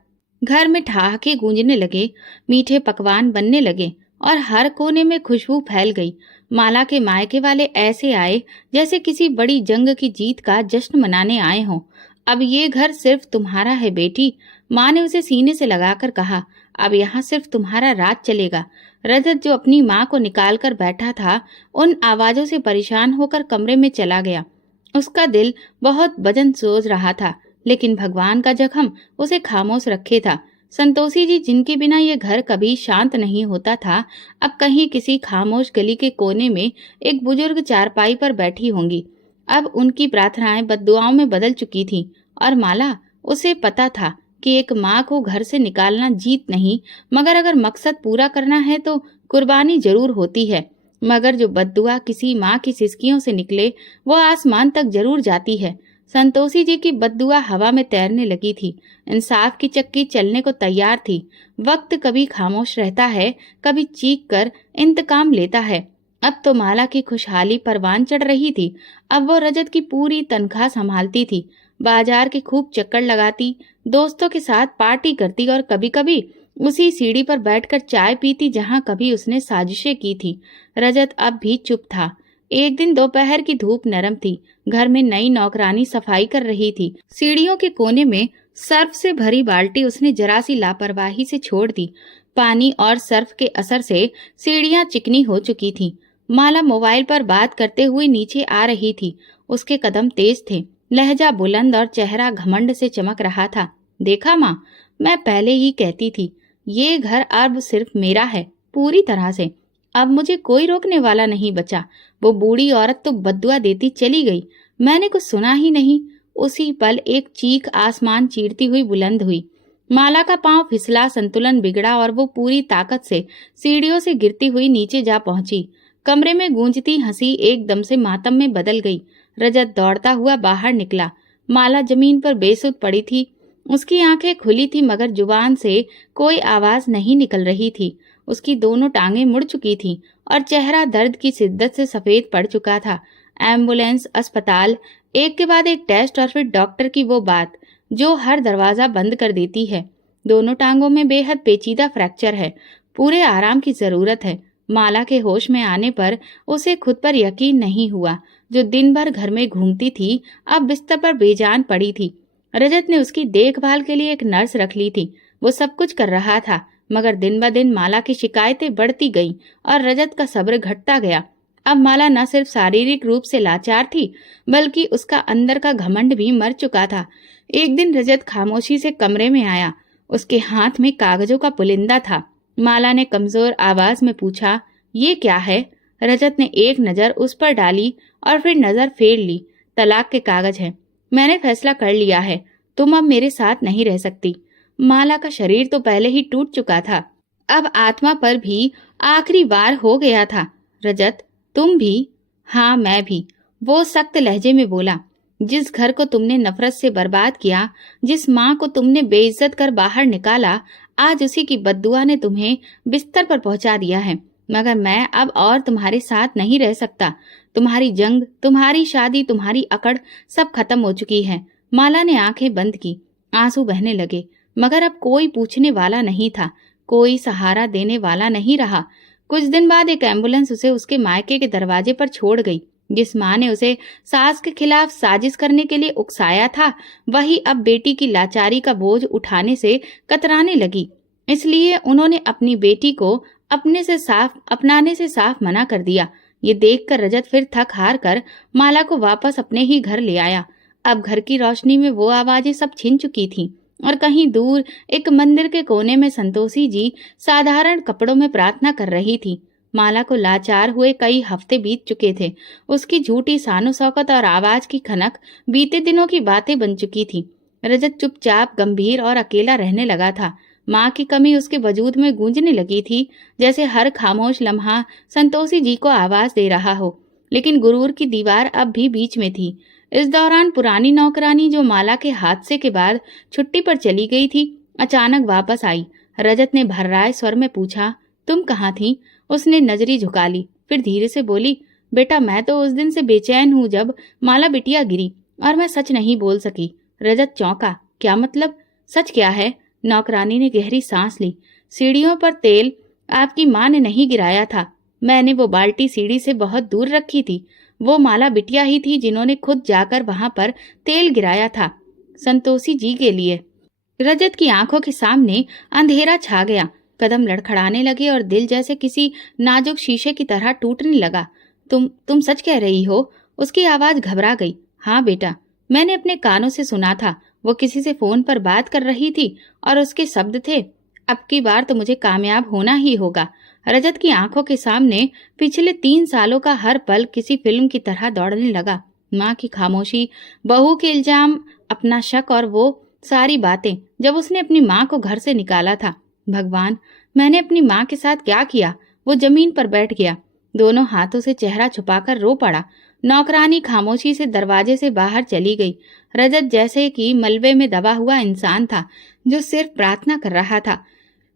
घर में ठहाके गूंजने लगे, मीठे पकवान बनने लगे और हर कोने में खुशबू फैल गई। माला के मायके वाले ऐसे आए जैसे किसी बड़ी जंग की जीत का जश्न मनाने आए हों। अब ये घर सिर्फ तुम्हारा है बेटी, माँ ने उसे सीने से लगाकर कहा। अब यहाँ सिर्फ तुम्हारा राज चलेगा। रजत, जो अपनी माँ को निकाल कर बैठा था, उन आवाजों से परेशान होकर कमरे में चला गया। उसका दिल बहुत वजन सोच रहा था, लेकिन भगवान का जख्म उसे खामोश रखे था। संतोषी जी, जिनके बिना ये घर कभी शांत नहीं होता था, अब कहीं किसी खामोश गली के कोने में एक बुजुर्ग चारपाई पर बैठी होंगी। अब उनकी प्रार्थनाएं बद्दुआओं में बदल चुकी थीं और माला, उसे पता था कि एक माँ को घर से निकालना जीत नहीं, मगर अगर मकसद पूरा करना है तो कुर्बानी जरूर होती है। मगर जो बद्दुआ किसी माँ की सिसकियों से निकले, वो आसमान तक जरूर जाती है। संतोषी जी की बद्दुआ हवा में तैरने लगी थी। इंसाफ की चक्की चलने को तैयार थी। वक्त कभी खामोश रहता है, कभी चीख कर इंतकाम लेता है। अब तो माला की खुशहाली परवान चढ़ रही थी। अब वो रजत की पूरी तनख्वाह संभालती थी, बाजार के खूब चक्कर लगाती, दोस्तों के साथ पार्टी करती और कभी कभी उसी सीढ़ी पर बैठकर चाय पीती जहां कभी उसने साजिशें की थी। रजत अब भी चुप था। एक दिन दोपहर की धूप नरम थी। घर में नई नौकरानी सफाई कर रही थी। सीढ़ियों के कोने में सर्फ से भरी बाल्टी उसने जरा सी लापरवाही से छोड़ दी। पानी और सर्फ के असर से सीढ़ियां चिकनी हो चुकी थीं। माला मोबाइल पर बात करते हुए नीचे आ रही थी। उसके कदम तेज थे, लहजा बुलंद और चेहरा घमंड से चमक रहा था। देखा माँ, मैं पहले ही कहती थी, ये घर अब सिर्फ मेरा है, पूरी तरह से। अब मुझे कोई रोकने वाला नहीं बचा। वो बूढ़ी औरत तो बद्दुआ देती चली गई, मैंने कुछ सुना ही नहीं। उसी पल एक चीख आसमान चीरती हुई बुलंद हुई। माला का पांव फिसला, संतुलन बिगड़ा और वो पूरी ताकत से सीढ़ियों से गिरती हुई नीचे जा पहुंची। कमरे में गूंजती हंसी एकदम से मातम में बदल गई। रजत दौड़ता हुआ बाहर निकला। माला जमीन पर बेसुध पड़ी थी। उसकी आंखें खुली थी मगर जुबान से कोई आवाज नहीं निकल रही थी। उसकी दोनों टांगें मुड़ चुकी थीं और चेहरा दर्द की शिद्दत से सफेद पड़ चुका था। एम्बुलेंस, अस्पताल, एक के बाद एक टेस्ट और फिर डॉक्टर की वो बात जो हर दरवाजा बंद कर देती है। दोनों टांगों में बेहद पेचीदा फ्रैक्चर है, पूरे आराम की जरूरत है। माला के होश में आने पर उसे खुद पर यकीन नहीं हुआ। जो दिन भर घर में घूमती थी अब बिस्तर पर बेजान पड़ी थी। रजत ने उसकी देखभाल के लिए एक नर्स रख ली थी। वो सब कुछ कर रहा था मगर दिन ब दिन माला की शिकायतें बढ़ती गईं और रजत का सब्र घटता गया। अब माला न सिर्फ शारीरिक रूप से लाचार थी बल्कि उसका अंदर का घमंड भी मर चुका था। एक दिन रजत खामोशी से कमरे में आया। उसके हाथ में कागजों का पुलिंदा था। माला ने कमजोर आवाज में पूछा, ये क्या है? रजत ने एक नजर उस पर डाली और फिर नजर फेर ली। तलाक के कागज है। मैंने फैसला कर लिया है, तुम अब मेरे साथ नहीं रह सकती। माला का शरीर तो पहले ही टूट चुका था, अब आत्मा पर भी आखिरी वार हो गया था। रजत, तुम भी? हाँ, मैं भी, वो सख्त लहजे में बोला। जिस घर को तुमने नफरत से बर्बाद किया, जिस माँ को तुमने बेइज्जत कर बाहर निकाला, आज उसी की बद्दुआ ने तुम्हें बिस्तर पर पहुंचा दिया है। मगर मैं अब और तुम्हारे साथ नहीं रह सकता। तुम्हारी जंग, तुम्हारी शादी, तुम्हारी अकड़ सब खत्म हो चुकी है। माला ने आंखें बंद की। आंसू बहने लगे मगर अब कोई पूछने वाला नहीं था, कोई सहारा देने वाला नहीं रहा। कुछ दिन बाद एक एम्बुलेंस उसे उसके मायके के दरवाजे पर छोड़ गई। जिस माँ ने उसे सास के खिलाफ साजिश करने के लिए उकसाया था, वही अब बेटी की लाचारी का बोझ उठाने से कतराने लगी। इसलिए उन्होंने अपनी बेटी को अपनाने से साफ मना कर दिया। ये देखकर रजत फिर थक हार कर माला को वापस अपने ही घर ले आया। अब घर की रोशनी में वो आवाजें सब छिन चुकी थीं और कहीं दूर एक मंदिर के कोने में संतोषी जी साधारण कपड़ों में प्रार्थना कर रही थी। माला को लाचार हुए कई हफ्ते बीत चुके थे। उसकी झूठी सानो शौकत और आवाज की खनक बीते दिनों की बातें बन चुकी थी। रजत चुपचाप, गंभीर और अकेला रहने लगा था। माँ की कमी उसके वजूद में गूंजने लगी थी, जैसे हर खामोश लम्हा संतोषी जी को आवाज दे रहा हो। लेकिन गुरूर की दीवार अब भी बीच में थी। इस दौरान पुरानी नौकरानी जो माला के हादसे के बाद छुट्टी पर चली गई थी, अचानक वापस आई। रजत ने भर्राए स्वर में पूछा, तुम कहाँ थी? उसने नजरी झुका ली, फिर धीरे से बोली, बेटा मैं तो उस दिन से बेचैन हूँ जब माला बिटिया गिरी, और मैं सच नहीं बोल सकी। रजत चौंका, क्या मतलब? सच क्या है? नौकरानी ने गहरी सांस ली। सीढ़ियों पर तेल आपकी माँ ने नहीं गिराया था। मैंने वो बाल्टी सीढ़ी से बहुत दूर रखी थी। वो माला बिटिया ही थी जिन्होंने खुद जाकर वहां पर तेल गिराया था, संतोषी जी के लिए। रजत की आंखों के सामने अंधेरा छा गया। कदम लड़खड़ाने लगे और दिल जैसे किसी नाजुक शीशे की तरह टूटने लगा। तुम सच कह रही हो? उसकी आवाज घबरा गई। हाँ बेटा, मैंने अपने कानों से सुना था। वो किसी से फोन पर बात कर रही थी और उसके शब्द थे, अब की बार तो मुझे कामयाब होना ही होगा। रजत की आंखों के सामने पिछले 3 सालों का हर पल किसी फिल्म की तरह दौड़ने लगा। माँ की खामोशी, बहू के इल्जाम, अपना शक और वो सारी बातें जब उसने अपनी माँ को घर से निकाला था। भगवान, मैंने अपनी माँ के साथ क्या किया? वो जमीन पर बैठ गया, दोनों हाथों से चेहरा छुपाकर रो पड़ा। नौकरानी खामोशी से दरवाजे से बाहर चली गई। रजत जैसे कि मलबे में दबा हुआ इंसान था जो सिर्फ प्रार्थना कर रहा था,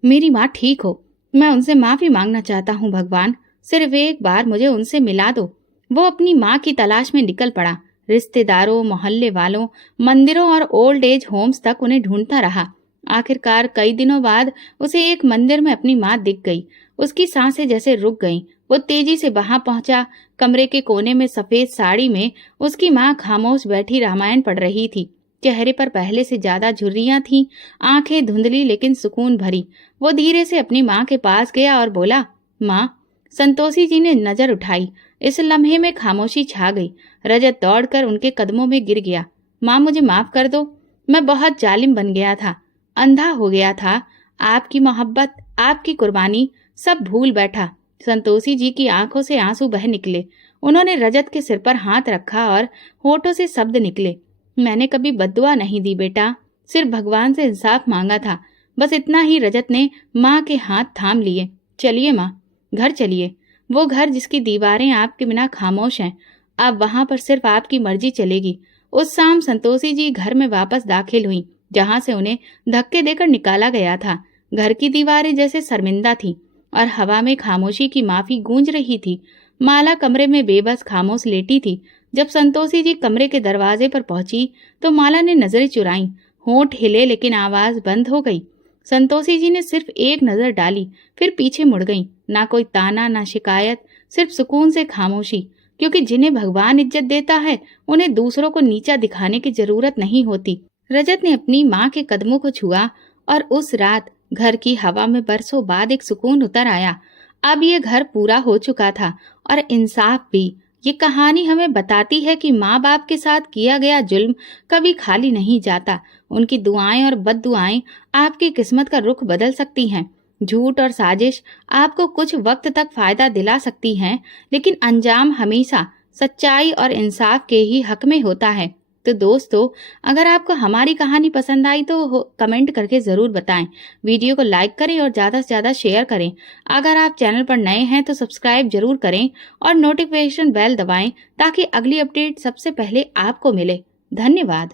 मेरी माँ ठीक हो। मैं उनसे माफी मांगना चाहता हूँ भगवान, सिर्फ एक बार मुझे उनसे मिला दो। वो अपनी माँ की तलाश में निकल पड़ा। रिश्तेदारों, मोहल्ले वालों, मंदिरों और ओल्ड एज होम्स तक उन्हें ढूंढता रहा। आखिरकार कई दिनों बाद उसे एक मंदिर में अपनी माँ दिख गई। उसकी सांसें जैसे रुक गईं। वो तेजी से वहां पहुंचा। कमरे के कोने में सफेद साड़ी में उसकी माँ खामोश बैठी रामायण पढ़ रही थी। चेहरे पर पहले से ज्यादा झुर्रियां थीं, आंखें धुंधली लेकिन सुकून भरी। वो धीरे से अपनी माँ के पास गया और बोला, माँ। संतोषी जी ने नजर उठाई। इस लम्हे में खामोशी छा गई। रजत दौड़कर उनके कदमों में गिर गया। माँ, मुझे माफ कर दो। मैं बहुत जालिम बन गया था, अंधा हो गया था। आपकी मोहब्बत, आपकी कुर्बानी सब भूल बैठा। संतोषी जी की आंखों से आंसू बह निकले। उन्होंने रजत के सिर पर हाथ रखा और होठों से शब्द निकले, मैंने कभी बद्दुआ नहीं दी बेटा, सिर्फ भगवान से इंसाफ मांगा था, बस इतना ही। रजत ने माँ के हाथ थाम लिए। चलिए माँ, घर चलिए। वो घर जिसकी दीवारें आपके बिना खामोश हैं, अब वहां पर सिर्फ आपकी मर्जी चलेगी। उस शाम संतोषी जी घर में वापस दाखिल हुई, जहां से उन्हें धक्के देकर निकाला गया था। घर की दीवारें जैसे शर्मिंदा थीं और हवा में खामोशी की माफी गूंज रही थी। माला कमरे में बेबस खामोश लेटी थी। जब संतोषी जी कमरे के दरवाजे पर पहुंची तो माला ने नजरें चुराईं। होंठ हिले लेकिन आवाज बंद हो गई। संतोषी जी ने सिर्फ एक नजर डाली, फिर पीछे मुड़ गईं। ना कोई ताना, ना शिकायत, सिर्फ सुकून से खामोशी। क्योंकि जिन्हें भगवान इज्जत देता है, उन्हें दूसरों को नीचा दिखाने की जरूरत नहीं होती। रजत ने अपनी माँ के कदमों को छुआ और उस रात घर की हवा में बरसों बाद एक सुकून उतर आया। अब ये घर पूरा हो चुका था और इंसाफ भी। ये कहानी हमें बताती है कि माँ बाप के साथ किया गया जुल्म कभी खाली नहीं जाता। उनकी दुआएं और बद्दुआएं आपकी किस्मत का रुख बदल सकती हैं। झूठ और साजिश आपको कुछ वक्त तक फायदा दिला सकती हैं, लेकिन अंजाम हमेशा सच्चाई और इंसाफ के ही हक में होता है। तो दोस्तों, अगर आपको हमारी कहानी पसंद आई तो कमेंट करके ज़रूर बताएं। वीडियो को लाइक करें और ज़्यादा से ज़्यादा शेयर करें। अगर आप चैनल पर नए हैं तो सब्सक्राइब जरूर करें और नोटिफिकेशन बेल दबाएं ताकि अगली अपडेट सबसे पहले आपको मिले। धन्यवाद।